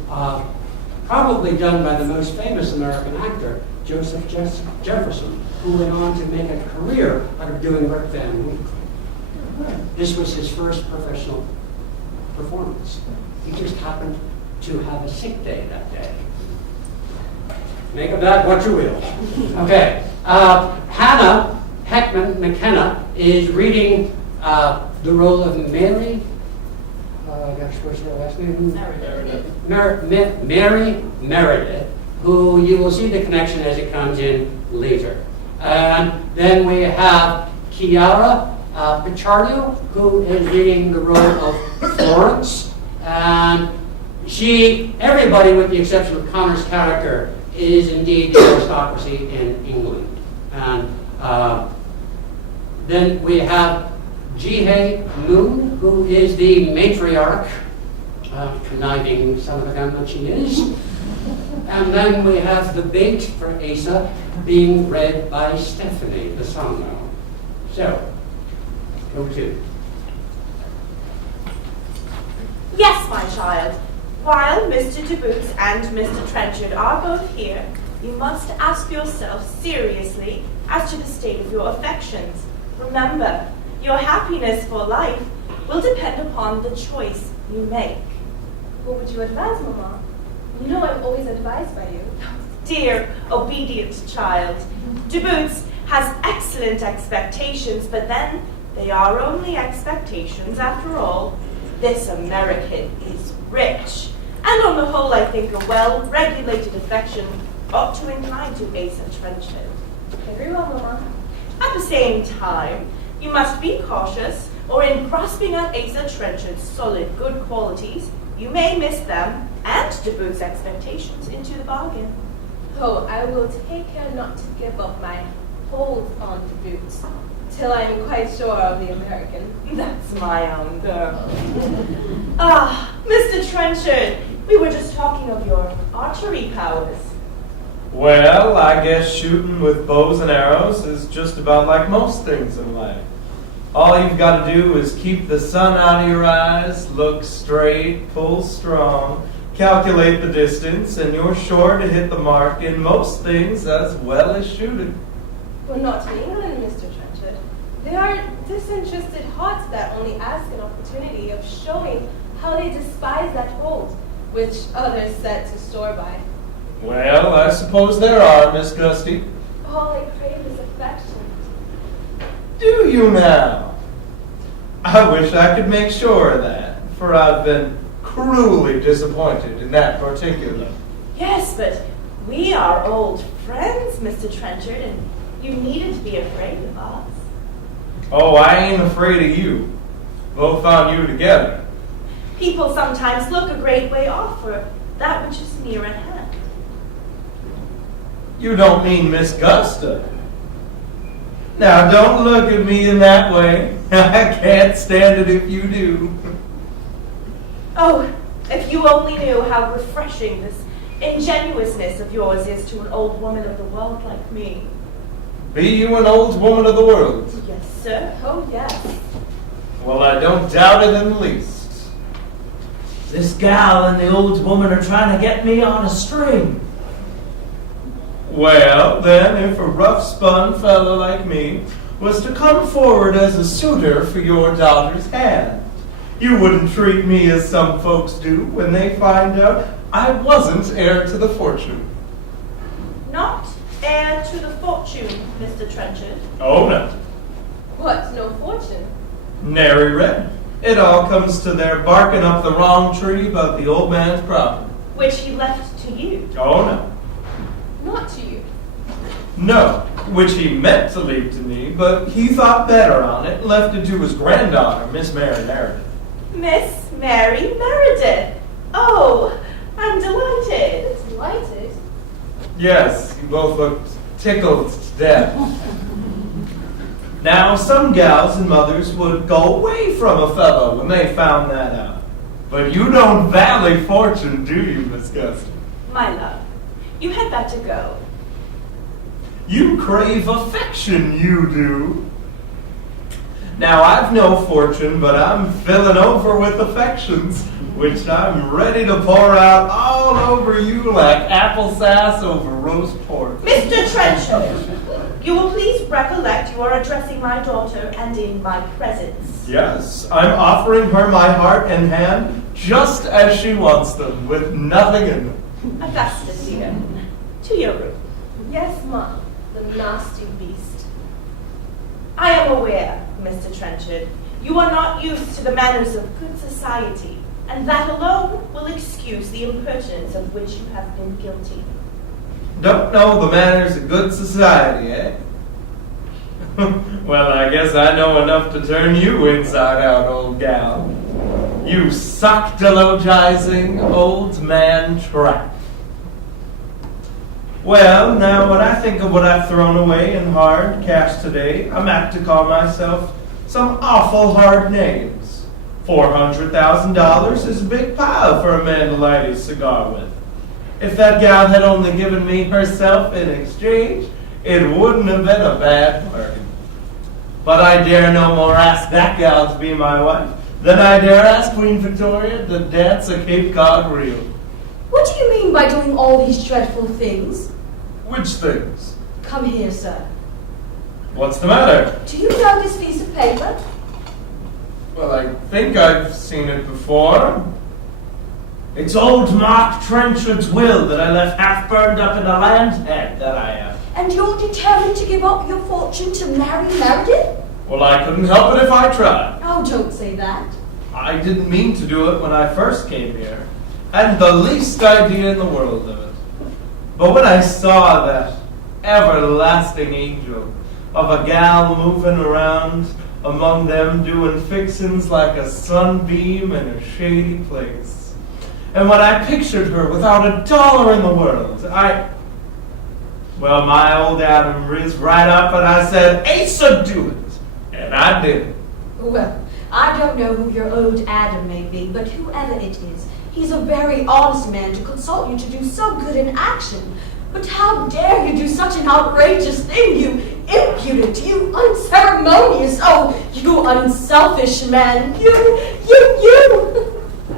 probably done by the most famous American actor, Joseph Jefferson, who went on to make a career out of doing Rip Van Winkle. This was his first professional performance. He just happened to have a sick day that day. Make of that what you will. Okay. Hannah Heckman McKenna is reading the role of Mary. What's her last name? Mary Meredith, who you will see the connection as it comes in later. And then we have Chiara Picciardo, who is reading the role of Florence. And everybody with the exception of Connor's character, is indeed the aristocracy in England. And then we have Ji-Hae Moon, who is the matriarch, conniving son of a gun that she is. And then we have the bait for Asa being read by Stephanie, the songwriter. So, go to. Yes, my child. While Mr. de Boots and Mr. Trenchard are both here, you must ask yourself seriously as to the state of your affections. Remember, your happiness for life will depend upon the choice you make. What would you advise, Mama? You know I'm always advised by you. Dear, obedient child, De Boots has excellent expectations, but then they are only expectations after all. This American is rich, and on the whole I think a well-regulated affection ought to incline to Asa Trenchard. Very well, Mama. At the same time, you must be cautious, or in grasping at Asa Trenchard's solid good qualities, you may miss them and De Boots' expectations into the bargain. Oh, I will take care not to give up my hold on the Boots till I am quite sure of the American. That's my own girl. Ah, Mr. Trenchard, we were just talking of your archery powers. Well, I guess shooting with bows and arrows is just about like most things in life. All you've got to do is keep the sun out of your eyes, look straight, pull strong, calculate the distance, and you're sure to hit the mark in most things as well as shooting. Well, not in England, Mr. Trenchard. They are disinterested hearts that only ask an opportunity of showing how they despise that hold, which others set to store by. Well, I suppose there are, Miss Gusty. All I crave is affection. Do you now? I wish I could make sure of that, for I've been cruelly disappointed in that particular. Yes, but we are old friends, Mr. Trenchard, and you needn't be afraid of us. Oh, I ain't afraid of you. Both on you together. People sometimes look a great way off for that which is near at hand. You don't mean Miss Gusta? Now, don't look at me in that way. I can't stand it if you do. Oh, if you only knew how refreshing this ingenuousness of yours is to an old woman of the world like me. Be you an old woman of the world? Yes, sir. Oh, yes. Well, I don't doubt it in the least. This gal and the old woman are trying to get me on a string. Well, then, if a rough-spun fellow like me was to come forward as a suitor for your daughter's hand, you wouldn't treat me as some folks do when they find out I wasn't heir to the fortune. Not heir to the fortune, Mr. Trenchard. Oh, no. What, no fortune? Nary red. It all comes to their barking up the wrong tree about the old man's property. Which he left to you. Oh, no. Not to you. No, which he meant to leave to me, but he thought better on it and left it to his granddaughter, Miss Mary Meredith. Miss Mary Meredith. Oh, I'm delighted. Delighted? Yes, you both looked tickled to death. Now, some gals and mothers would go away from a fellow when they found that out. But you don't value fortune, do you, Miss Gusty? My love, you had better go. You crave affection, you do. Now, I've no fortune, but I'm filling over with affections, which I'm ready to pour out all over you like applesauce over roast pork. Mr. Trenchard, you will please recollect you are addressing my daughter and in my presence. Yes, I'm offering her my heart and hand just as she wants them, with nothing in them. Augustus, dear, to your room. Yes, Mom, the nasty beast. I am aware, Mr. Trenchard, you are not used to the manners of good society, and that alone will excuse the impertinence of which you have been guilty. Don't know the manners of good society, eh? Well, I guess I know enough to turn you inside out, old gal. You sockdologizing old man trap. Well, now when I think of what I've thrown away in hard cash today, I'm apt to call myself some awful hard names. $400,000 is a big pile for a man to light his cigar with. If that gal had only given me herself in exchange, it wouldn't have been a bad bargain. But I dare no more ask that gal to be my wife than I dare ask Queen Victoria to dance a Cape Cod reel. What do you mean by doing all these dreadful things? Which things? Come here, sir. What's the matter? Do you know this piece of paper? Well, I think I've seen it before. It's old Mark Trenchard's will that I left half burned up in a land's head that I am. And you're determined to give up your fortune to marry Meredith? Well, I couldn't help it if I tried. Oh, don't say that. I didn't mean to do it when I first came here. Hadn't the least idea in the world of it. But when I saw that everlasting angel of a gal moving around among them doing fixins like a sunbeam in a shady place, and when I pictured her without a dollar in the world, well, my old Adam riz right up and I said, Asa, do it. And I did it. Well, I don't know who your old Adam may be, but whoever it is, he's a very honest man to consult you to do so good an action. But how dare you do such an outrageous thing, you impudent, you unceremonious, oh, you unselfish man, you.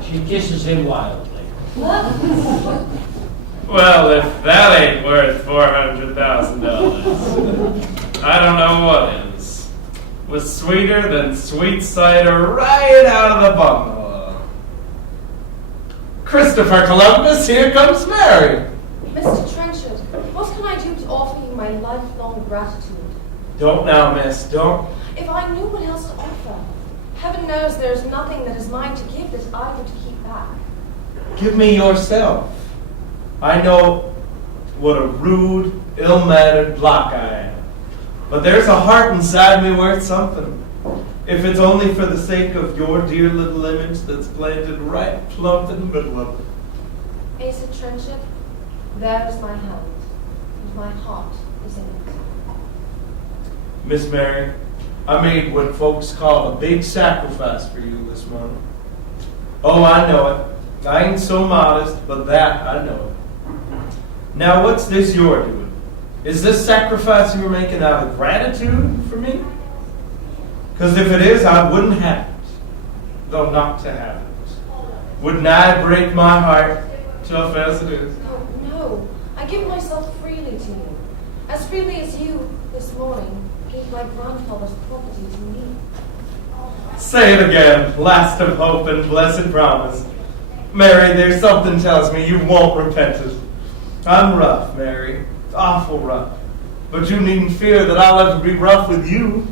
She kisses him wildly. Well, if that ain't worth $400,000, I don't know what is. Was sweeter than sweet cider right out of the bungalow. Christopher Columbus, here comes Mary. Mr. Trenchard, what can I do to offer you my lifelong gratitude? Don't now, miss, don't. If I knew what else to offer, heaven knows there's nothing that is mine to give that I would keep back. Give me yourself. I know what a rude, ill-mannered block I am. But there's a heart inside me worth something. If it's only for the sake of your dear little image that's planted right plump in the middle of it. Asa Trenchard, there is my hand, and my heart is in it. Miss Mary, I made what folks call a big sacrifice for you this morning. Oh, I know it. I ain't so modest, but that I know it. Now, what's this you're doing? Is this sacrifice you're making out of gratitude for me? Because if it is, I wouldn't have it, though not to have it. Wouldn't I break my heart, tough as it is? Oh, no. I give myself freely to you. As freely as you, this morning, gave my grandfather's property to me. Say it again, last of hope and blessed promise. Mary, there's something tells me you won't repent it. I'm rough, Mary, awful rough. But you needn't fear that I'll ever be rough with you.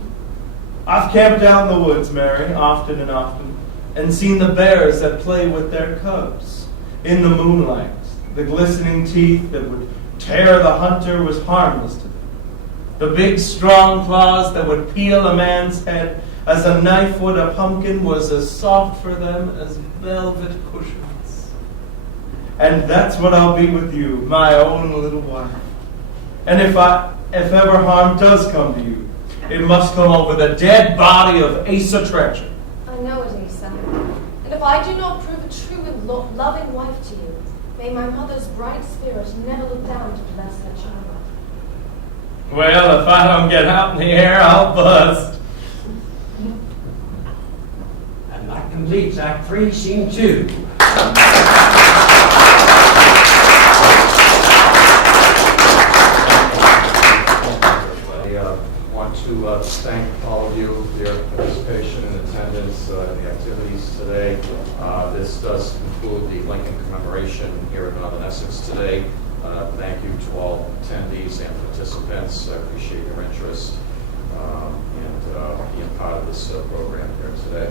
I've camped out in the woods, Mary, often and often, and seen the bears that play with their cubs. In the moonlight, the glistening teeth that would tear the hunter was harmless to them. The big, strong claws that would peel a man's head as a knife would a pumpkin was as soft for them as velvet cushions. And that's what I'll be with you, my own little wife. And if ever harm does come to you, it must come over the dead body of Asa Trenchard. I know it, Asa. And if I do not prove a true and loving wife to you, may my mother's bright spirit never look down to bless her child. Well, if I don't get out in the air, I'll bust. And that completes Act 3, Scene 2. To thank all of you for your participation and attendance in the activities today. This does conclude the Lincoln commemoration here at Northern Essex today. Thank you to all attendees and participants. I appreciate your interest and being part of this program here today.